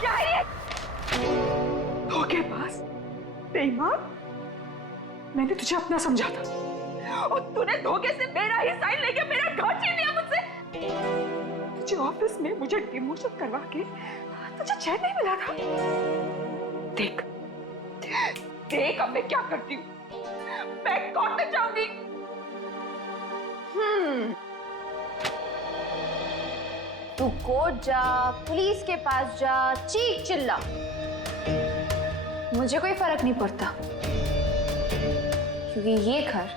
क्या है ये? बेईमान, मैंने तुझे अपना समझा था और तूने धोखे से मेरा ही साइन लेके मेरा घर छीन लिया मुझसे। तुझे ऑफिस में मुझे डिमोशन करवा के तुझे चैन नहीं मिला था। देख देख अब मैं क्या करती हूँ, मैं कोर्ट में जाऊंगी। तू कोर्ट जा, पुलिस के पास जा, चीख चिल्ला, मुझे कोई फर्क नहीं पड़ता, क्योंकि ये घर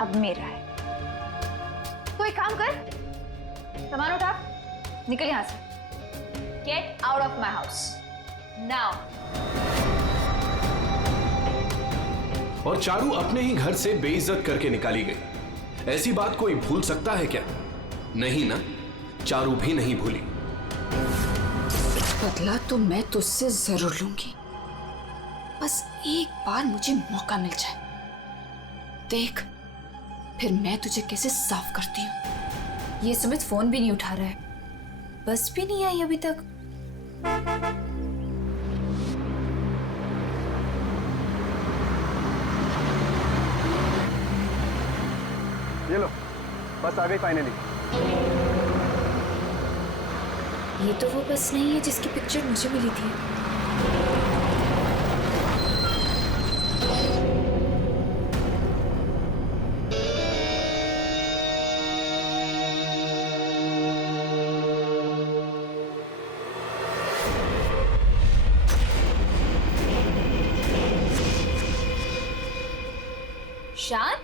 अब मेरा है। तो एक काम कर, सामान उठा, निकल यहां से। Get out of my house now. और चारू अपने ही घर से बेइज्जत करके निकाली गई। ऐसी बात कोई भूल सकता है क्या? नहीं ना, चारू भी नहीं भूली। बदला तो मैं तुझसे जरूर लूंगी, बस एक बार मुझे मौका मिल जाए। देख फिर मैं तुझे कैसे साफ करती हूँ। ये सुमित फोन भी नहीं उठा रहा है, बस भी नहीं आई अभी तक। ये लो, बस आ गई फाइनली। ये तो वो बस नहीं है जिसकी पिक्चर मुझे मिली थी। शान,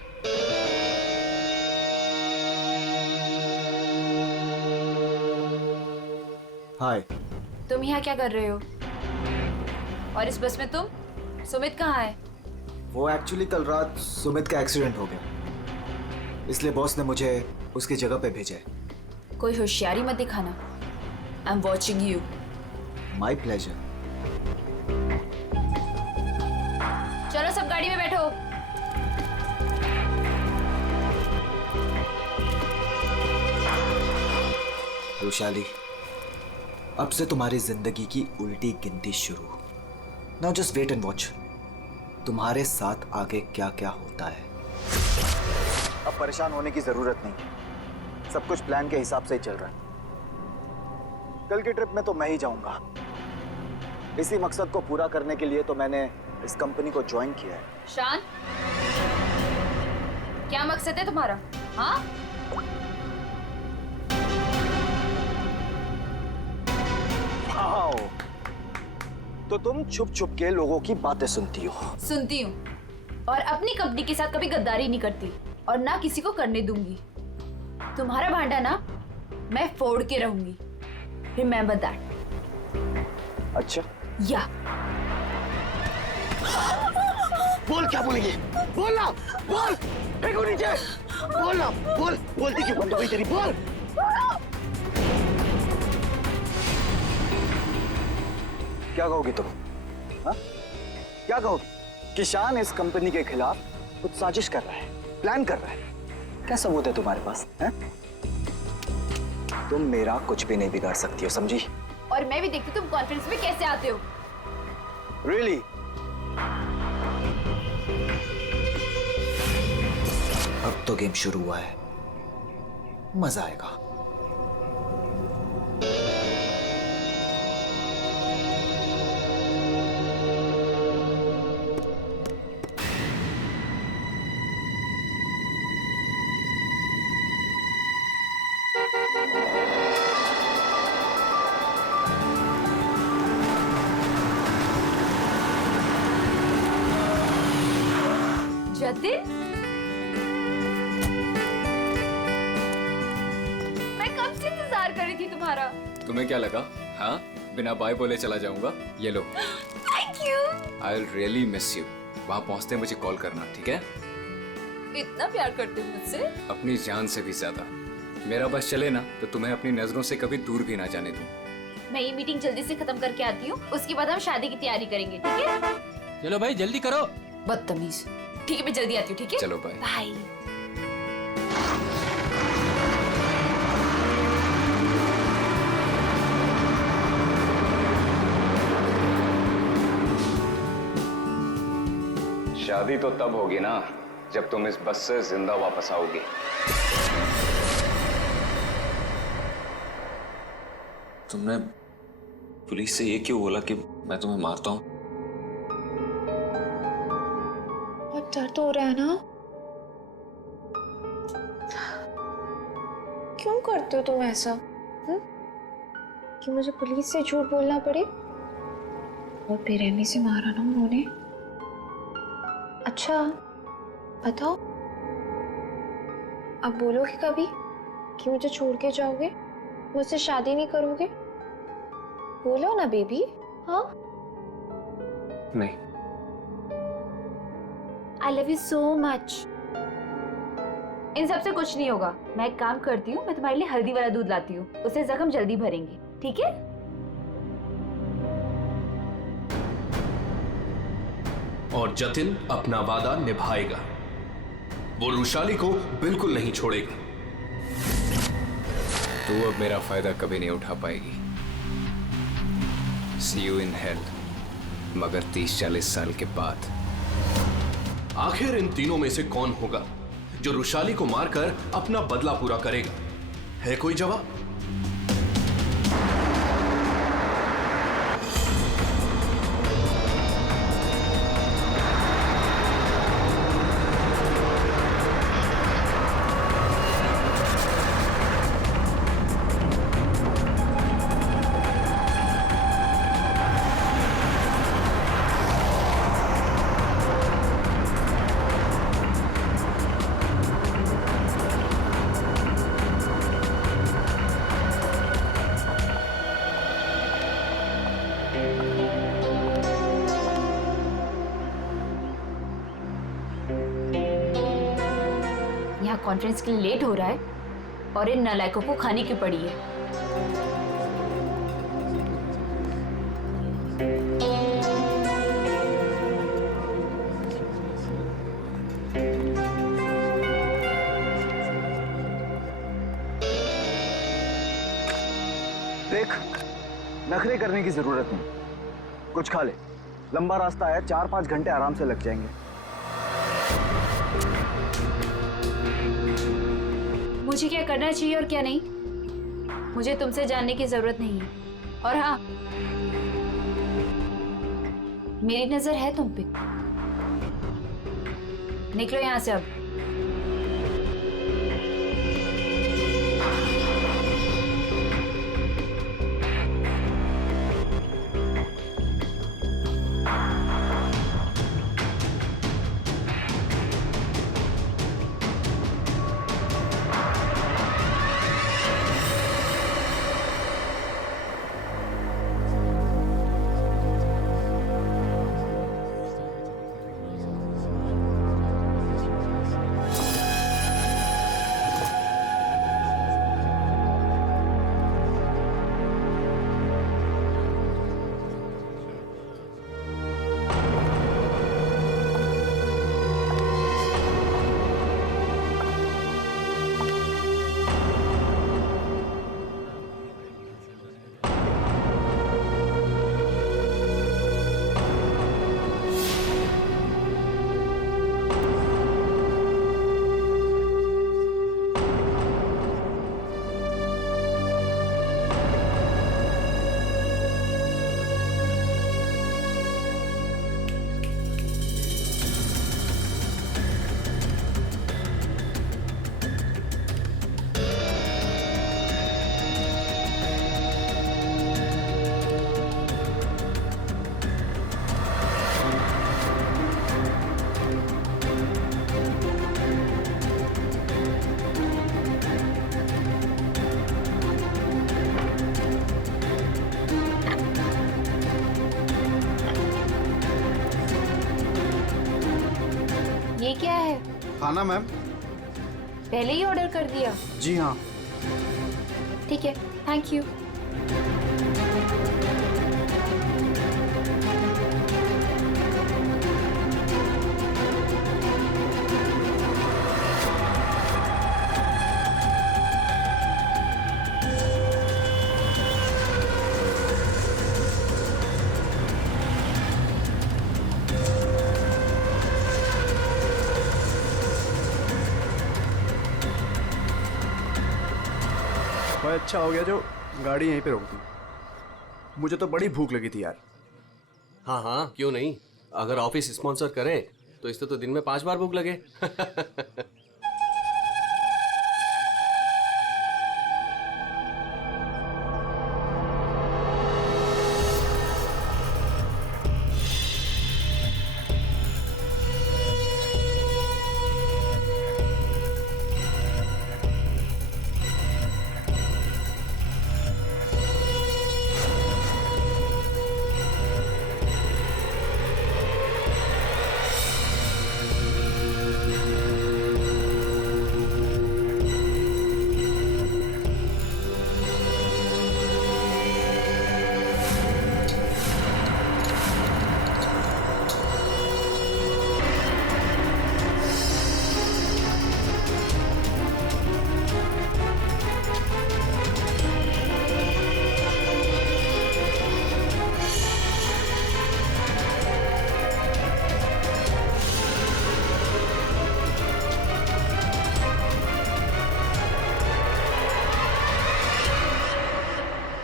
हाय। तुम यहाँ क्या कर रहे हो? और इस बस में तुम? सुमित कहाँ है? वो एक्चुअली कल रात सुमित का एक्सीडेंट हो गया, इसलिए बॉस ने मुझे उसकी जगह पे भेजा है। कोई होशियारी मत दिखाना। I am watching you. My pleasure. चलो सब गाड़ी में बैठो। वैशाली, अब से तुम्हारी जिंदगी की उल्टी गिनती शुरू। Now just wait and watch, तुम्हारे साथ आगे क्या क्या होता है। अब परेशान होने की जरूरत नहीं, सब कुछ प्लान के हिसाब से ही चल रहा है। कल की ट्रिप में तो मैं ही जाऊंगा। इसी मकसद को पूरा करने के लिए तो मैंने इस कंपनी को ज्वाइन किया है। शान, क्या मकसद है तुम्हारा? हाँ, तो तुम छुप छुप के लोगों की बातें सुनती हो? सुनती हूँ, और अपनी कंपनी के साथ कभी गद्दारी नहीं करती और ना किसी को करने दूंगी। तुम्हारा भांडा ना मैं फोड़ के रहूंगी। Remember that. अच्छा, या बोल, क्या बोलेगी? बोल ना, बोल। फेंको नीचे। बोल ना, बोल। बोलती क्यों बंद हो गई तेरी? बोल। क्या कहोगी तुम? हाँ? क्या कहोगी? कि शान इस कंपनी के खिलाफ कुछ साजिश कर रहा है, प्लान कर रहा है। क्या सबूत है तुम्हारे पास? है? तुम मेरा कुछ भी नहीं बिगाड़ सकती हो, समझी? और मैं भी देखती तुम कॉन्फ्रेंस में कैसे आते हो। Really? अब तो गेम शुरू हुआ है, मजा आएगा। जतिन, मैं कब से इंतजार कर रही थी तुम्हारा। तुम्हें क्या लगा? हाँ, बिना बाय बोले चला जाऊंगा? ये लो। Thank you. I will really miss you. वहाँ पहुँचते मुझे कॉल करना, ठीक है? इतना प्यार करते हो मुझसे? अपनी जान से भी ज्यादा। मेरा बस चले ना तो तुम्हें अपनी नजरों से कभी दूर भी ना जाने दूं। मैं ये मीटिंग जल्दी से खत्म करके आती हूँ, उसके बाद हम शादी की तैयारी करेंगे, ठीक है? चलो भाई जल्दी करो। बदतमीज। ठीक है, मैं जल्दी आती हूँ, ठीक है? चलो बाय। बाय। शादी तो तब होगी ना जब तुम इस बस से जिंदा वापस आओगी। तुमने पुलिस से ये क्यों बोला कि मैं तुम्हें मारता हूं? बहुत डर तो हो रहा है ना? क्यों करते हो तुम ऐसा? कि मुझे पुलिस से झूठ बोलना पड़े? और बेरहमी से मारा ना उन्होंने। अच्छा बताओ, अब बोलोगे कभी कि मुझे छोड़ के जाओगे, मुझसे शादी नहीं करोगे? बोलो ना बेबी। हाँ, नहीं। I love you so much. इन सब से कुछ नहीं होगा। मैं एक काम करती हूँ, मैं तुम्हारे लिए हल्दी वाला दूध लाती हूँ, उससे जख्म जल्दी भरेंगे, ठीक है? और जतिन अपना वादा निभाएगा। वो रुशाली को बिल्कुल नहीं छोड़ेगा। तू अब मेरा फायदा कभी नहीं उठा पाएगी। See you in hell, मगर 30-40 साल के बाद। आखिर इन तीनों में से कौन होगा जो रुशाली को मारकर अपना बदला पूरा करेगा? है कोई जवाब? कॉन्फ्रेंस के लिए लेट हो रहा है और इन नालायकों को खाने की पड़ी है। देख, नखरे करने की जरूरत नहीं, कुछ खा ले। लंबा रास्ता है, 4-5 घंटे आराम से लग जाएंगे। मुझे क्या करना चाहिए और क्या नहीं, मुझे तुमसे जानने की जरूरत नहीं है। और हाँ, मेरी नजर है तुम पे। निकलो यहां से अब। ये क्या है? खाना मैम। पहले ही ऑर्डर कर दिया? जी हाँ। ठीक है, थैंक यू। अच्छा हो गया जो गाड़ी यहीं पे रोक दी। मुझे तो बड़ी भूख लगी थी यार। हाँ हाँ, क्यों नहीं। अगर ऑफिस स्पॉन्सर करे तो इससे तो दिन में 5 बार भूख लगे।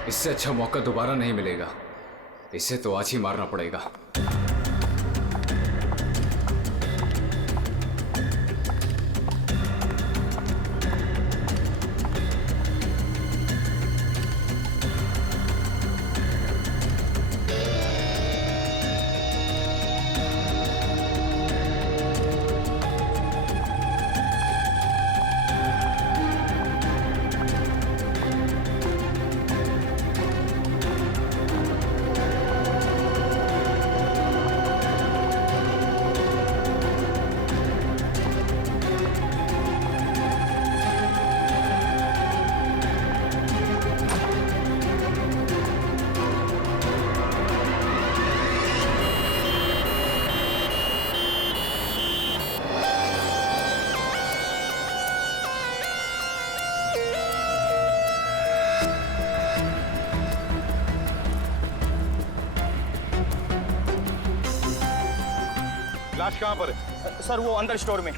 इससे अच्छा मौका दोबारा नहीं मिलेगा। इसे तो आज ही मारना पड़ेगा। लाश कहाँ पर है? सर वो अंदर स्टोर में।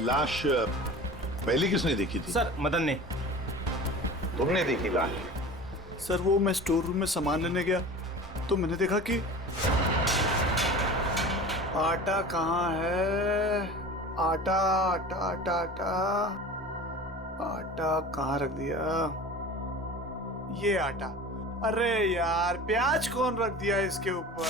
लाश पहले किसने देखी थी? सर मदन ने। तुमने देखी लाश? सर वो मैं स्टोर रूम में सामान लेने गया तो मैंने देखा कि आटा कहाँ है? आटा आटा आटा आटा आटा कहाँ रख दिया? ये आटा। अरे यार प्याज कौन रख दिया इसके ऊपर?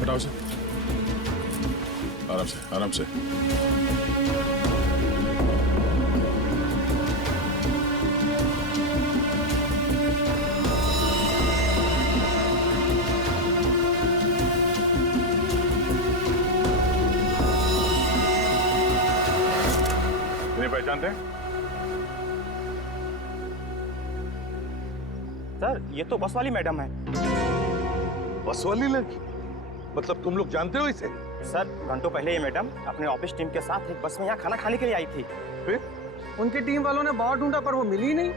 हटाओ से, आराम से, आराम से। इन्हें पहचानते हैं? सर ये तो बस वाली मैडम है। बस वाली लड़की? मतलब तुम लोग जानते हो इसे? सर घंटों पहले ये मैडम अपने ऑफिस टीम के साथ एक बस में यहाँ खाना खाने के लिए आई थी। फिर उनकी टीम वालों ने बहुत ढूंढा पर वो मिली नहीं।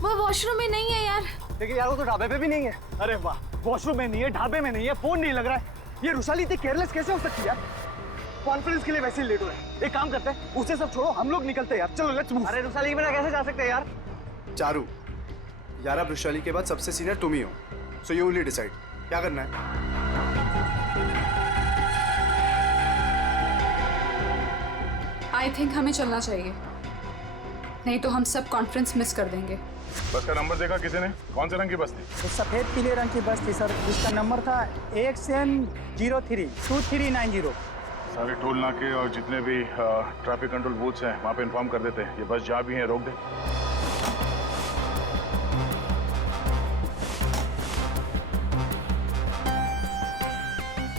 वो वॉशरूम में नहीं है यार। देखिए यार वो तो ढाबे पे भी नहीं है। अरे वाह, वॉशरूम में नहीं है, ढाबे में नहीं है, फोन नहीं लग रहा है। ये रुशाली इतनी केयरलेस कैसे हो सकती है यार? कॉन्फ्रेंस के लिए वैसे ही लेट हो रहा है। एक काम करते हैं, उसे सब छोड़ो, हम लोग निकलते हैं यार। चलो लेट्स मूव। अरे रुशाली के बिना कैसे जा सकते हैं यार? चारू यार, अब वृषाली के बाद सबसे सीनियर तुम ही हो, सो यू विल डिसाइड क्या करना है। आई थिंक हमें चलना चाहिए, नहीं तो हम सब कॉन्फ्रेंस मिस कर देंगे। बस का नंबर देखा किसी ने? कौन से रंग की बस थी? तो सफेद पीले रंग की बस थी सर, जिसका नंबर था XN032390। सारे टोल नाके और जितने भी ट्रैफिक कंट्रोल बूथ्स हैं वहाँ पे इन्फॉर्म कर देते हैं। ये बस जहाँ भी है रोक दे।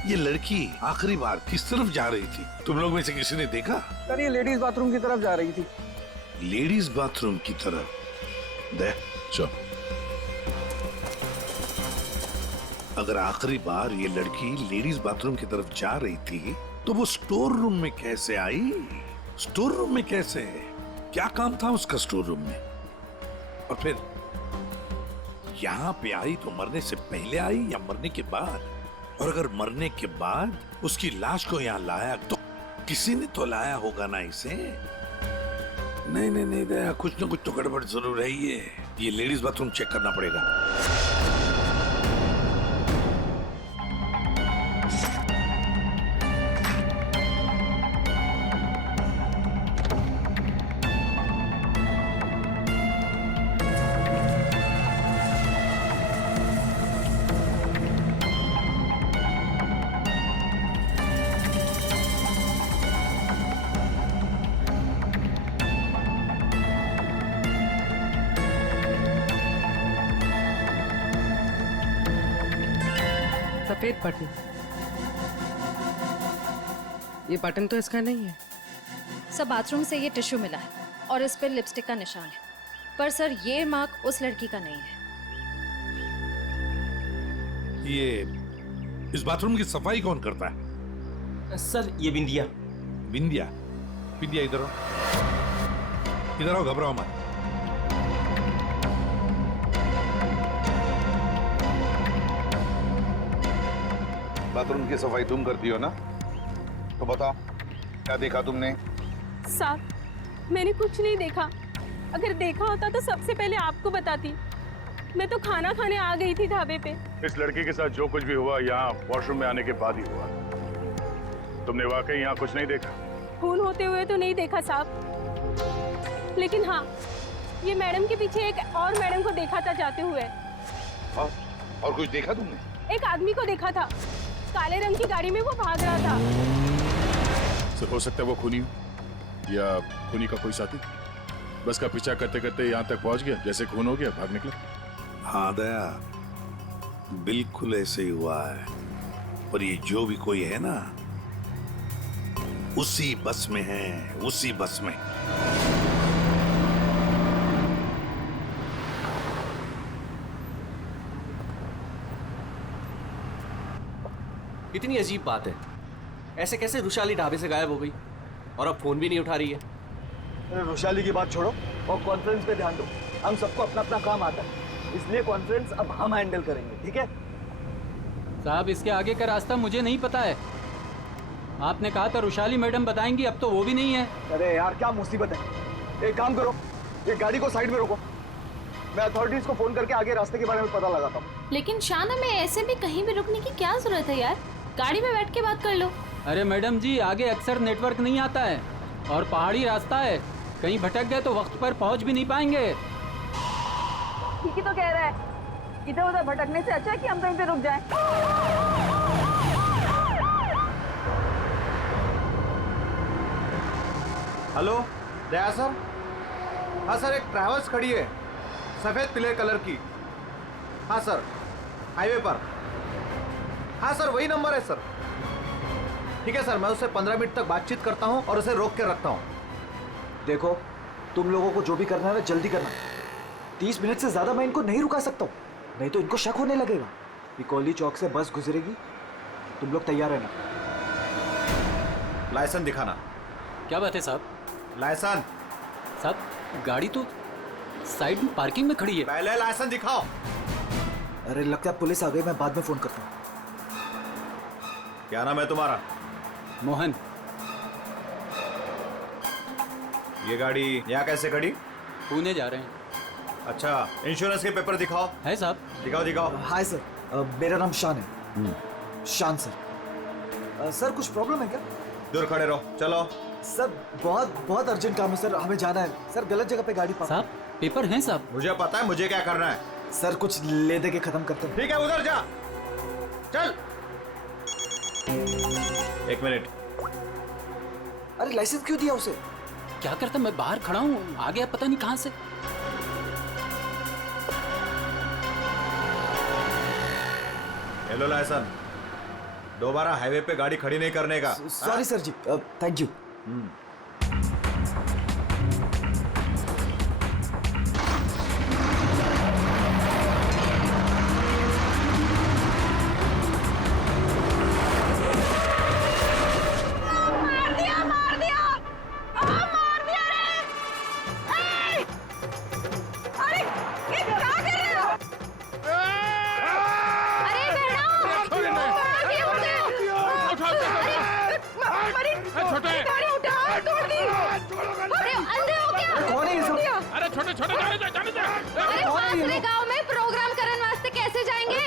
ये लड़की आखिरी बार किस तरफ जा रही थी? तुम लोग में से किसी ने देखा? सर ये लेडीज बाथरूम की तरफ जा रही थी। लेडीज बाथरूम की तरफ? दे चल। अगर आखिरी बार ये लड़की लेडीज बाथरूम की तरफ जा रही थी तो वो स्टोर रूम में कैसे आई? स्टोर रूम में कैसे? क्या काम था उसका स्टोर रूम में? और फिर यहाँ पे आई तो मरने से पहले आई या मरने के बाद? और अगर मरने के बाद उसकी लाश को यहाँ लाया तो किसी ने तो लाया होगा ना इसे? नहीं नहीं नहीं दया, कुछ ना कुछ तो गड़बड़ जरूर है। ये लेडीज बाथरूम चेक करना पड़ेगा। सफेद बटन, ये बटन तो इसका नहीं है। सर बाथरूम से ये टिश्यू मिला है और इस पर लिपस्टिक का निशान है, पर सर ये मार्क उस लड़की का नहीं है। ये इस बाथरूम की सफाई कौन करता है? सर ये बिंदिया। बिंदिया? बिंदिया इधर आओ, इधर आओ, घबराओ मत। बाथरूम की सफाई तुम करती हो ना? तो बताओ क्या देखा तुमने? साहब मैंने कुछ नहीं देखा। अगर देखा होता तो सबसे पहले आपको बताती। मैं तो खाना खाने आ गई थी ढाबे पे। इस लड़की के साथ जो कुछ भी हुआ यहाँ वॉशरूम में आने के बाद ही हुआ। तुमने वाकई यहाँ कुछ नहीं देखा? खून होते हुए तो नहीं देखा साहब, लेकिन हाँ ये मैडम के पीछे एक और मैडम को देखा था जाते हुए। और कुछ देखा तुमने? एक आदमी को देखा था, काले रंग की गाड़ी में वो भाग रहा था। सर हो सकता है वो खूनी हो या खूनी का कोई साथी। बस का पीछा करते करते यहाँ तक पहुँच गया, जैसे खून हो गया भाग निकला। हाँ दया, बिल्कुल ऐसे ही हुआ है। और ये जो भी कोई है ना, उसी बस में है, उसी बस में। कितनी अजीब बात है, ऐसे कैसे रुशाली ढाबे से गायब हो गई और अब फोन भी नहीं उठा रही है? अरे रुशाली की बात छोड़ो और कॉन्फ्रेंस पे ध्यान दो। हम सबको अपना अपना काम आता है, इसलिए कॉन्फ्रेंस अब हम हैंडल करेंगे, ठीक है? साहब इसके आगे का रास्ता मुझे नहीं पता है। आपने कहा था रुशाली मैडम बताएंगी, अब तो वो भी नहीं है। अरे यार क्या मुसीबत है। एक काम करो, ये गाड़ी को साइड में रोको, मैं अथॉरिटीज को फोन करके आगे रास्ते के बारे में पता लगाता हूँ। लेकिन शान हमें ऐसे भी कहीं भी रुकने की क्या जरूरत है यार, गाड़ी में बैठ के बात कर लो। अरे मैडम जी आगे अक्सर नेटवर्क नहीं आता है और पहाड़ी रास्ता है, कहीं भटक गए तो वक्त पर पहुंच भी नहीं पाएंगे। ठीक ही तो कह रहा है, इधर उधर भटकने से अच्छा है कि हम कहीं पे रुक जाएं। हेलो दया सर? हाँ सर, एक ट्रैवल्स खड़ी है सफेद पीले कलर की। हाँ सर, हाईवे पर। हाँ सर वही नंबर है सर। ठीक है सर, मैं उससे 15 मिनट तक बातचीत करता हूँ और उसे रोक के रखता हूँ। देखो तुम लोगों को जो भी करना है ना जल्दी करना। 30 मिनट से ज्यादा मैं इनको नहीं रुका सकता हूँ, नहीं तो इनको शक होने लगेगा। बिकौली चौक से बस गुजरेगी, तुम लोग तैयार रहना। लाइसेंस दिखाना। क्या बात है साहब? लाइसेंस साहब गाड़ी तो साइड में पार्किंग में खड़ी है। पहले लाइसेंस दिखाओ। अरे लगता है पुलिस आ गई, मैं बाद में फोन करता हूँ। क्या नाम है तुम्हारा? मोहन। ये गाड़ी यहाँ कैसे खड़ी? पुणे जा रहे हैं। अच्छा, इंश्योरेंस के पेपर दिखाओ। है साहब? दिखाओ दिखाओ। हाय सर, मेरा नाम शान है। शान सर। सर कुछ प्रॉब्लम है क्या? दूर खड़े रहो, चलो। सर बहुत अर्जेंट काम है सर, हमें जाना है। सर गलत जगह पे गाड़ी पार्क। साहब पेपर हैं साहब? मुझे पता है मुझे क्या करना है। सर कुछ ले दे के खत्म करते हैं। ठीक है उधर जा, चल। 1 मिनट। अरे लाइसेंस क्यों दिया उसे? क्या करता, मैं बाहर खड़ा हूँ, आ गया पता नहीं कहां से। Hello license. दोबारा हाईवे पे गाड़ी खड़ी नहीं करने का। Sorry sir ji, thank you.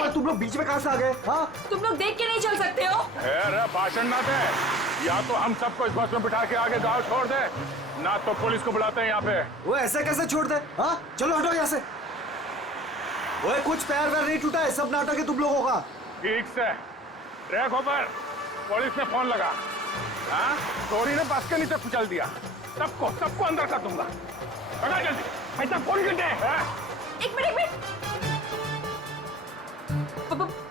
तुम लोग बीच में कहां से आ गए? हाँ, तुम लोग देख के नहीं चल सकते हो? भाषण ना दे, या तो हम सबको इस बस में बिठा के आगे गाँव छोड़ दे, ना तो पुलिस को बुलाते हैं यहाँ पे। वो ऐसे कैसे छोड़ दे? हाँ, चलो हटो यहाँ से। वो कुछ पैर वैर नहीं टूटा है, सब नाटक है तुम लोगों का। ठीक से ट्रैक ऊपर, पुलिस ने फोन लगा। हाँ, चोरी ने बस के नीचे कुचल दिया, सबको अंदर कर दूंगा। पकड़ जल्दी, पैसा फोन कर दे। एक मिनट,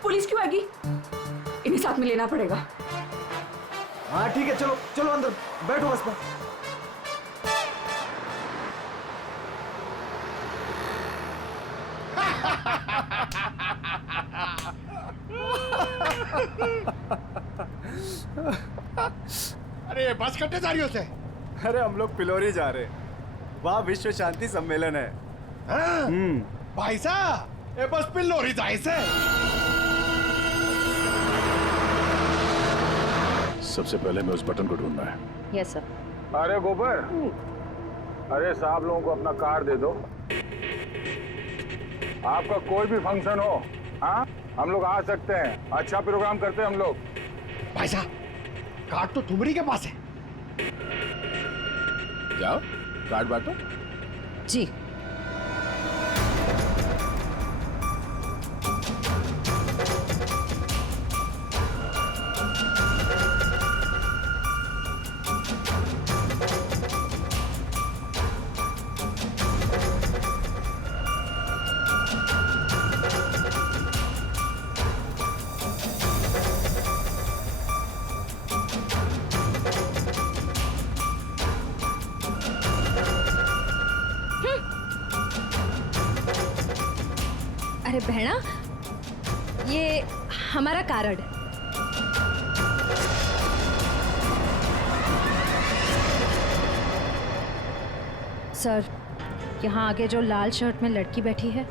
पुलिस क्यों आएगी? इन्हें साथ में लेना पड़ेगा। हाँ ठीक है, चलो चलो अंदर बैठो बस में। अरे बस कट्टे जा रही हो से? अरे हम लोग पिलोरी जा रहे हैं, वहाँ विश्व शांति सम्मेलन है। भाई साहब, ये बस पिलोरी जाए से? सबसे पहले मैं उस बटन को ढूंढना है। Yes sir. अरे गोबर, अरे साहब लोगों को अपना कार्ड दे दो। आपका कोई भी फंक्शन हो, हाँ, हम लोग आ सकते हैं। अच्छा प्रोग्राम करते हैं हम लोग। भाई साहब, कार्ड तो तुम्हारी के पास है। जाओ कार्ड बांटो। जी। अरे बहना, ये हमारा कार्ड है। सर, यहाँ आगे जो लाल शर्ट में लड़की बैठी है,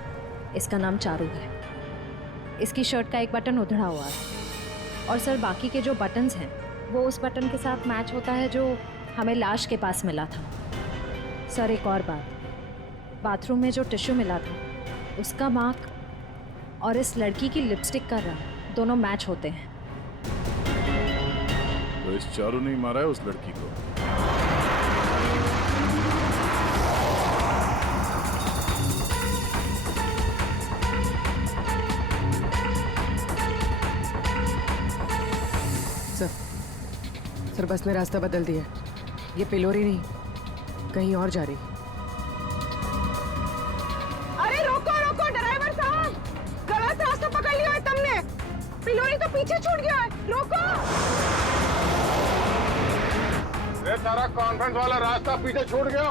इसका नाम चारू है। इसकी शर्ट का एक बटन उधड़ा हुआ है और सर बाकी के जो बटन्स हैं वो उस बटन के साथ मैच होता है जो हमें लाश के पास मिला था। सर एक और बात, बाथरूम में जो टिश्यू मिला था उसका मार्क और इस लड़की की लिपस्टिक का रंग दोनों मैच होते हैं। तो इस चारू ने मारा है उस लड़की को। सर बस ने रास्ता बदल दिया। ये पिलोरी नहीं, कहीं और जा रही। अरे रोको रोको ड्राइवर साहब, गलत रास्ता पकड़ लिया है तुमने। पिलोरी तो पीछे छूट गया है, रोको। ये सारा कॉन्फ्रेंस वाला रास्ता पीछे छूट गया।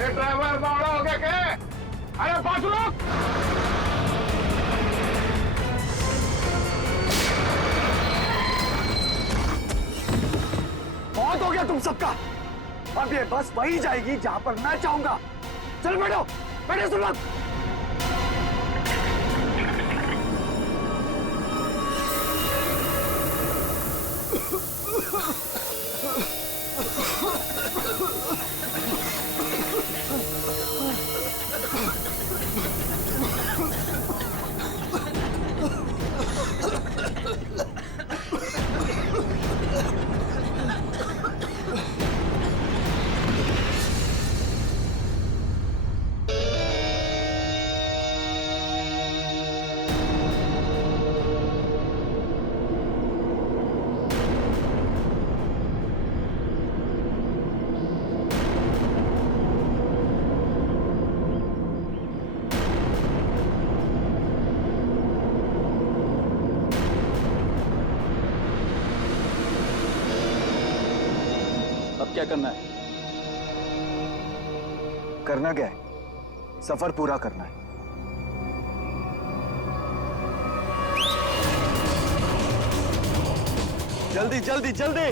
ये ड्राइवर बावड़ा हो गया क्या? अरे पास रोक। बहुत हो गया तुम सबका। अब ये बस वही जाएगी जहां पर मैं चाहूंगा। चलो बैठो, बैठो सब लोग। क्या करना है? करना क्या है? सफर पूरा करना है। जल्दी जल्दी जल्दी।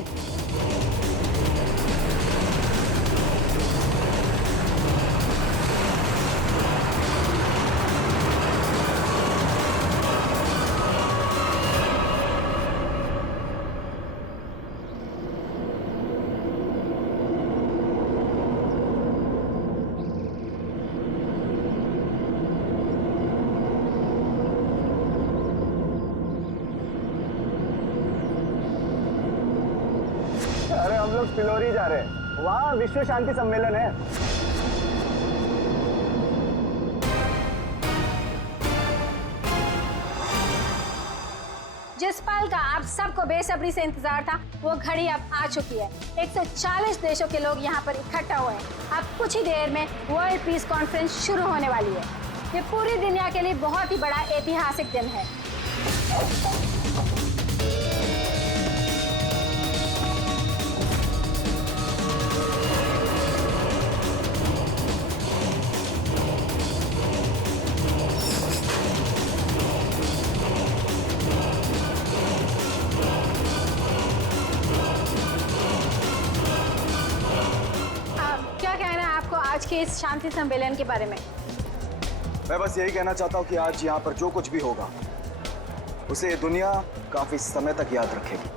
अरे हम लोग फिलोरी जा रहे हैं, वहाँ विश्व शांति सम्मेलन है। जिस पल का आप सबको बेसब्री से इंतजार था, वो घड़ी अब आ चुकी है। 140 देशों के लोग यहाँ पर इकट्ठा हुए हैं। अब कुछ ही देर में वर्ल्ड पीस कॉन्फ्रेंस शुरू होने वाली है। ये पूरी दुनिया के लिए बहुत ही बड़ा ऐतिहासिक दिन है। क्या कहना है आपको आज के इस शांति सम्मेलन के बारे में? मैं बस यही कहना चाहता हूँ कि आज यहाँ पर जो कुछ भी होगा उसे ये दुनिया काफी समय तक याद रखेगी।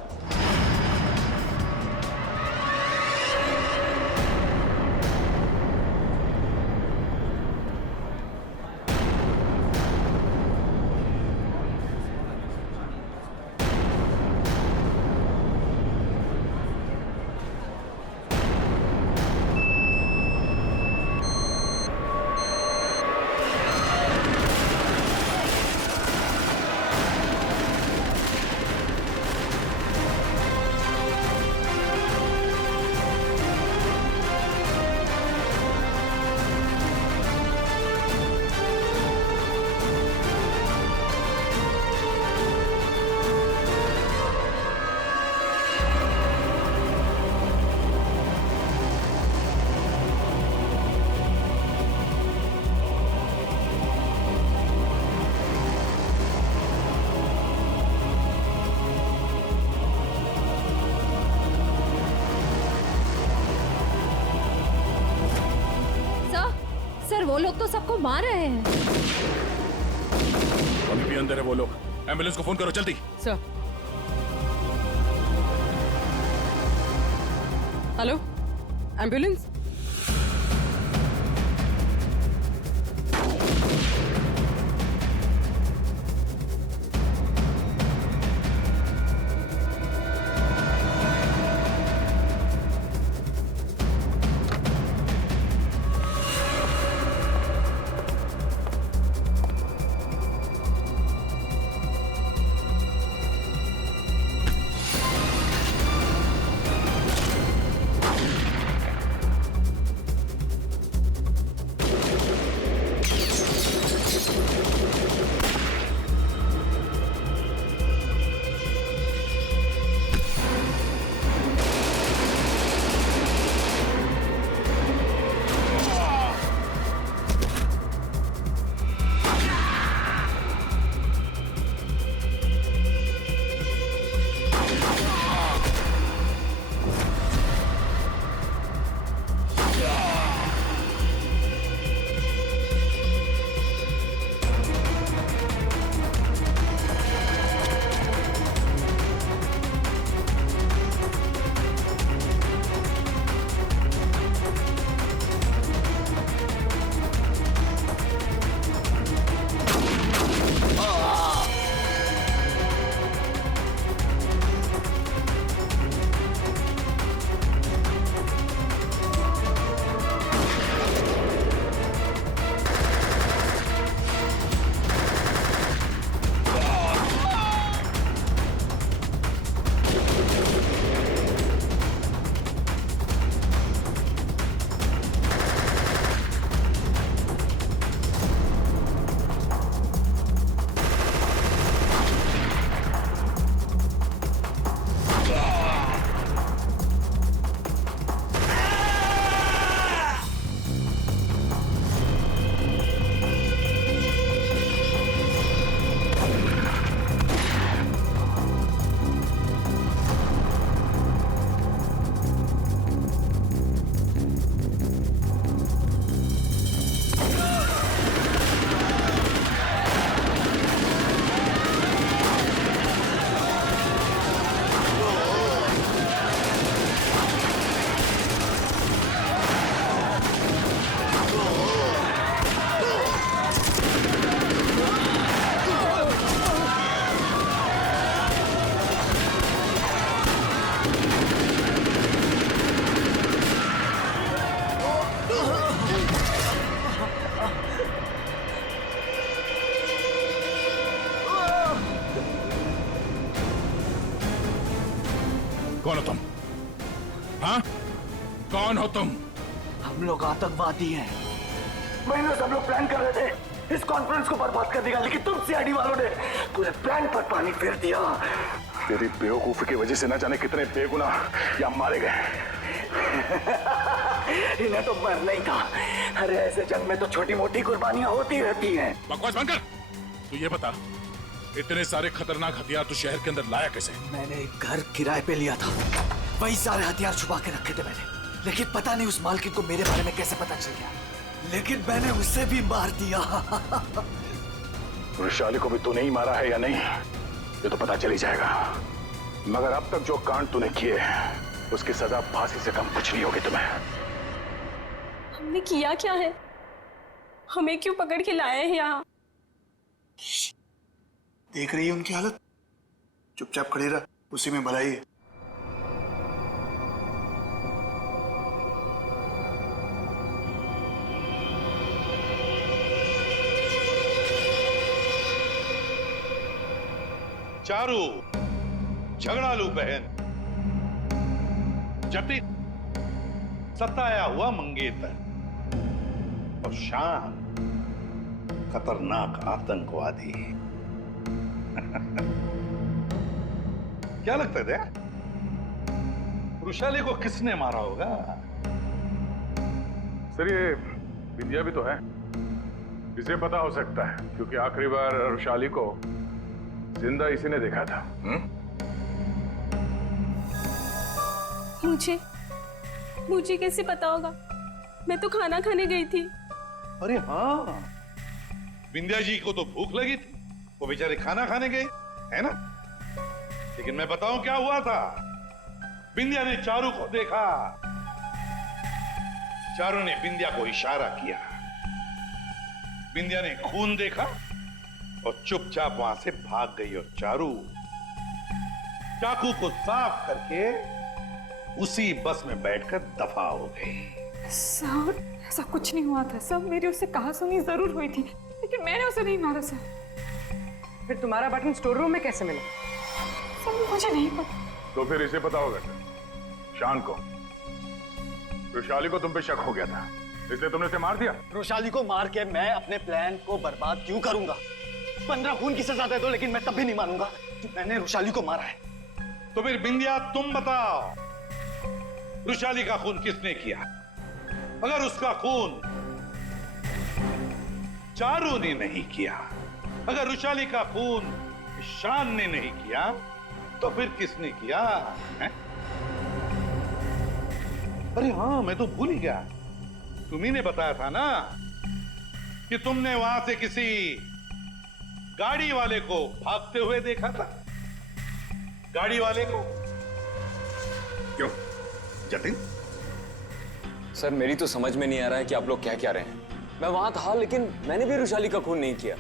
सर वो लोग तो सबको मार रहे हैं। अभी भी अंदर है वो लोग। एम्बुलेंस को फोन करो जल्दी। सर। Hello, ambulance. हो तुम? हम लोग आतंकवादी हैं। महीनों से हम लोग प्लान कर रहे थे इस कॉन्फ्रेंस को बर्बाद करने का, लेकिन तुम सीआईडी वालों ने पूरे प्लान पर पानी फेर दिया। तेरी बेवकूफी की वजह से न जाने कितने बेगुनाह या मारे गए। इन्हें तो मरना ही था। अरे ऐसे जंग में तो छोटी मोटी कुर्बानियां होती रहती हैं। बकवास बंद कर। तू ये बता, इतने सारे खतरनाक हथियार तू शहर के अंदर लाया कैसे? मैंने एक घर किराए पे लिया था, वही सारे हथियार छुपा के रखे थे मैंने। लेकिन पता नहीं उस मालकिन को मेरे बारे में कैसे पता चल गया, लेकिन मैंने उसे भी मार दिया। वैशाली को भी तूने ही मारा है या नहीं, ये तो पता चल ही जाएगा। मगर अब तक जो कांड तूने किए उसकी सजा फांसी से कम कुछ नहीं होगी तुम्हें। हमने किया क्या है? हमें क्यों पकड़ के लाए हैं यहाँ? देख रही है उनकी हालत, चुपचाप खड़ी रह, उसी में भलाई है। चारू झगड़ालू बहन, जतिन सताया हुआ मंगेतर और शान खतरनाक आतंकवादी। क्या लगता है वृषाली को किसने मारा होगा? सर ये विद्या भी तो है, इसे पता हो सकता है क्योंकि आखिरी बार वृषाली को जिंदा इसी ने देखा था। मुझे कैसे पता होगा? मैं तो खाना खाने गई थी। अरे हाँ, विंध्या जी को तो भूख लगी थी, वो बेचारे खाना खाने गए, है ना? लेकिन मैं बताऊं क्या हुआ था। विंध्या ने चारू को देखा, चारू ने विंध्या को इशारा किया, विंध्या ने खून देखा और चुपचाप वहां से भाग गई और चारू चाकू को साफ करके उसी बस में बैठकर दफा हो गई। सर ऐसा कुछ नहीं हुआ था सर, मेरी उससे कहासुनी जरूर हुई थी, लेकिन मैंने उसे नहीं मारा सर। फिर तुम्हारा बटन स्टोर रूम में कैसे मिला? सर मुझे नहीं पता। तो फिर इसे पता होगा शान को, वृषाली को तुम पे शक हो गया था, इसलिए तुमने उसे मार दिया। वृषाली को मार के मैं अपने प्लान को बर्बाद क्यों करूंगा? 15 खून की सजा दे दो, लेकिन मैं तब भी नहीं मानूंगा कि मैंने वृषाली को मारा है। तो फिर विंध्या तुम बताओ, वृषाली का खून किसने किया? अगर उसका खून चारू ने नहीं किया, अगर वृषाली का खून शान ने नहीं किया, तो फिर किसने किया है? अरे हाँ, मैं तो भूल ही गया, तुम्ही ने बताया था ना कि तुमने वहां से किसी गाड़ी वाले को भागते हुए देखा था। गाड़ी वाले को क्यों जतिन? सर मेरी तो समझ में नहीं आ रहा है कि आप लोग क्या कह रहे हैं। मैं वहां था, लेकिन मैंने भी वृषाली का खून नहीं किया।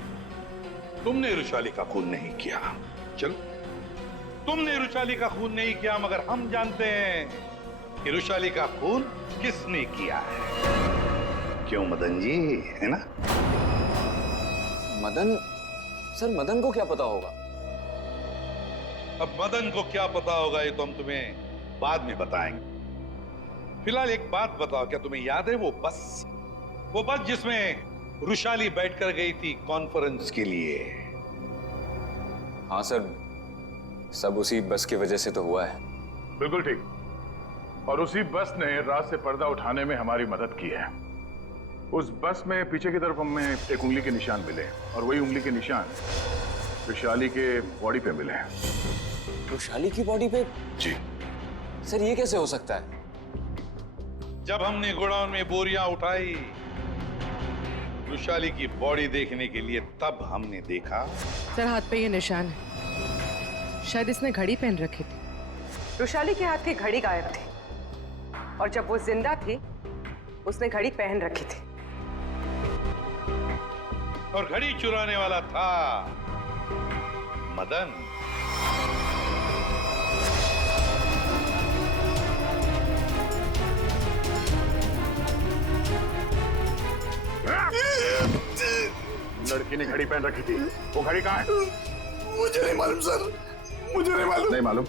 तुमने वृषाली का खून नहीं किया, चलो तुमने वृषाली का खून नहीं किया, मगर हम जानते हैं कि वृषाली का खून किसने किया है। क्यों मदन जी, है ना? मदन? सर मदन को क्या पता होगा? अब मदन को क्या पता होगा ये तो हम तुम्हें बाद में बताएंगे। फिलहाल एक बात बताओ, क्या तुम्हें याद है वो बस जिसमें वृषाली बैठकर गई थी कॉन्फ्रेंस के लिए? हाँ सर, सब उसी बस की वजह से तो हुआ है। बिल्कुल ठीक, और उसी बस ने रात से पर्दा उठाने में हमारी मदद की है। उस बस में पीछे की तरफ हमें एक उंगली के निशान मिले और वही उंगली के निशान वृषाली के बॉडी पे मिले हैं। वृषाली की बॉडी पे? जी। सर ये कैसे हो सकता है? जब हमने गोडाउन में बोरियां उठाई वृषाली की बॉडी देखने के लिए, तब हमने देखा। सर हाथ पे ये निशान है, शायद इसने घड़ी पहन रखी थी। वृषाली के हाथ की घड़ी गायब थी और जब वो जिंदा थी उसने घड़ी पहन रखी थी। और घड़ी चुराने वाला था मदन। लड़की ने घड़ी पहन रखी थी, वो घड़ी कहाँ है? मुझे नहीं मालूम सर, मुझे नहीं मालूम। नहीं मालूम?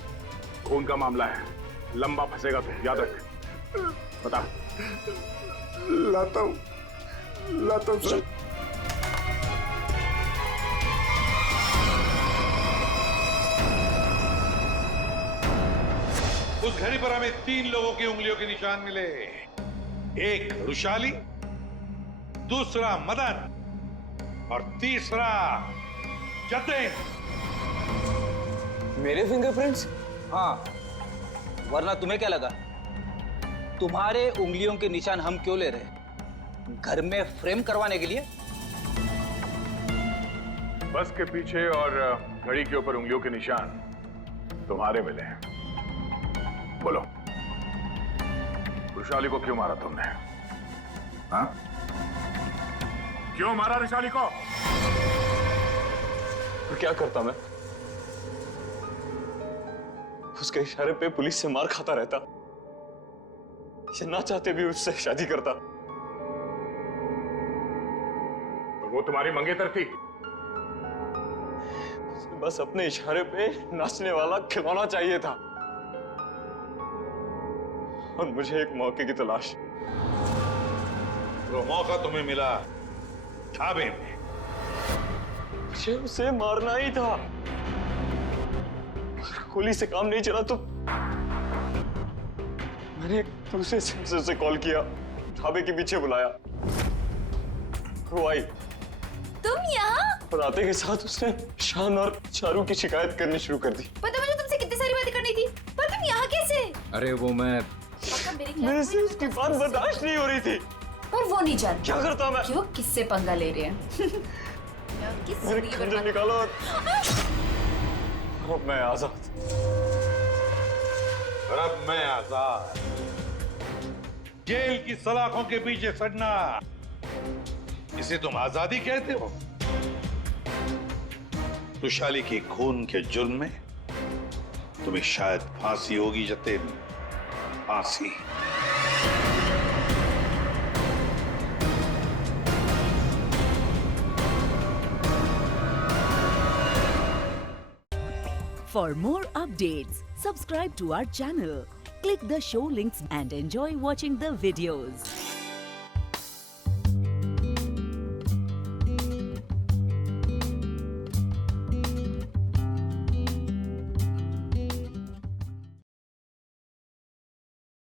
खून का मामला है, लंबा फंसेगा तो याद रख। बता। लाता हूँ सर। उस घड़ी पर हमें 3 लोगों की उंगलियों के निशान मिले। एक रुशाली, दूसरा मदन और तीसरा जतिन। मेरे फिंगरप्रिंट्स? हाँ, वरना तुम्हें क्या लगा तुम्हारे उंगलियों के निशान हम क्यों ले रहे? घर में फ्रेम करवाने के लिए? बस के पीछे और घड़ी के ऊपर उंगलियों के निशान तुम्हारे मिले हैं। बोलो, रुशाली को क्यों मारा तुमने? हाँ? क्यों मारा रुशाली को? तो क्या करता मैं? उसके इशारे पे पुलिस से मार खाता रहता, या ना चाहते भी उससे शादी करता। तो वो तुम्हारी मंगेतर थी? बस अपने इशारे पे नाचने वाला खिलौना चाहिए था, और मुझे एक मौके की तलाश। वो मौका तुम्हें मिला ढाबे में। मुझे उसे मारना ही था। गोली से काम नहीं चला तो मैंने दूसरे सेंसर से कॉल किया, ढाबे के पीछे बुलाया। वो आई। तुम यहाँ? और आते के साथ उसने शान और चारू की शिकायत करनी शुरू कर दी। पता मुझे तुमसे कितनी सारी बातें करनी थी, पर तुम यहाँ कैसे? अरे वो मैं मेरे से उसकी बात बर्दाश्त नहीं हो रही थी। और वो नहीं जानती क्या करता मैं? क्यों किससे पंगा ले रहे हैं? मैंने खंजर निकाला और अब मैं आजाद। और अब मैं आजाद। जेल की सलाखों के पीछे सड़ना, इसे तुम आजादी कहते हो? रुशाली के खून के जुर्म में तुम्हें शायद फांसी होगी जतिन, फांसी। For more updates, subscribe to our channel, click the show links and enjoy watching the videos.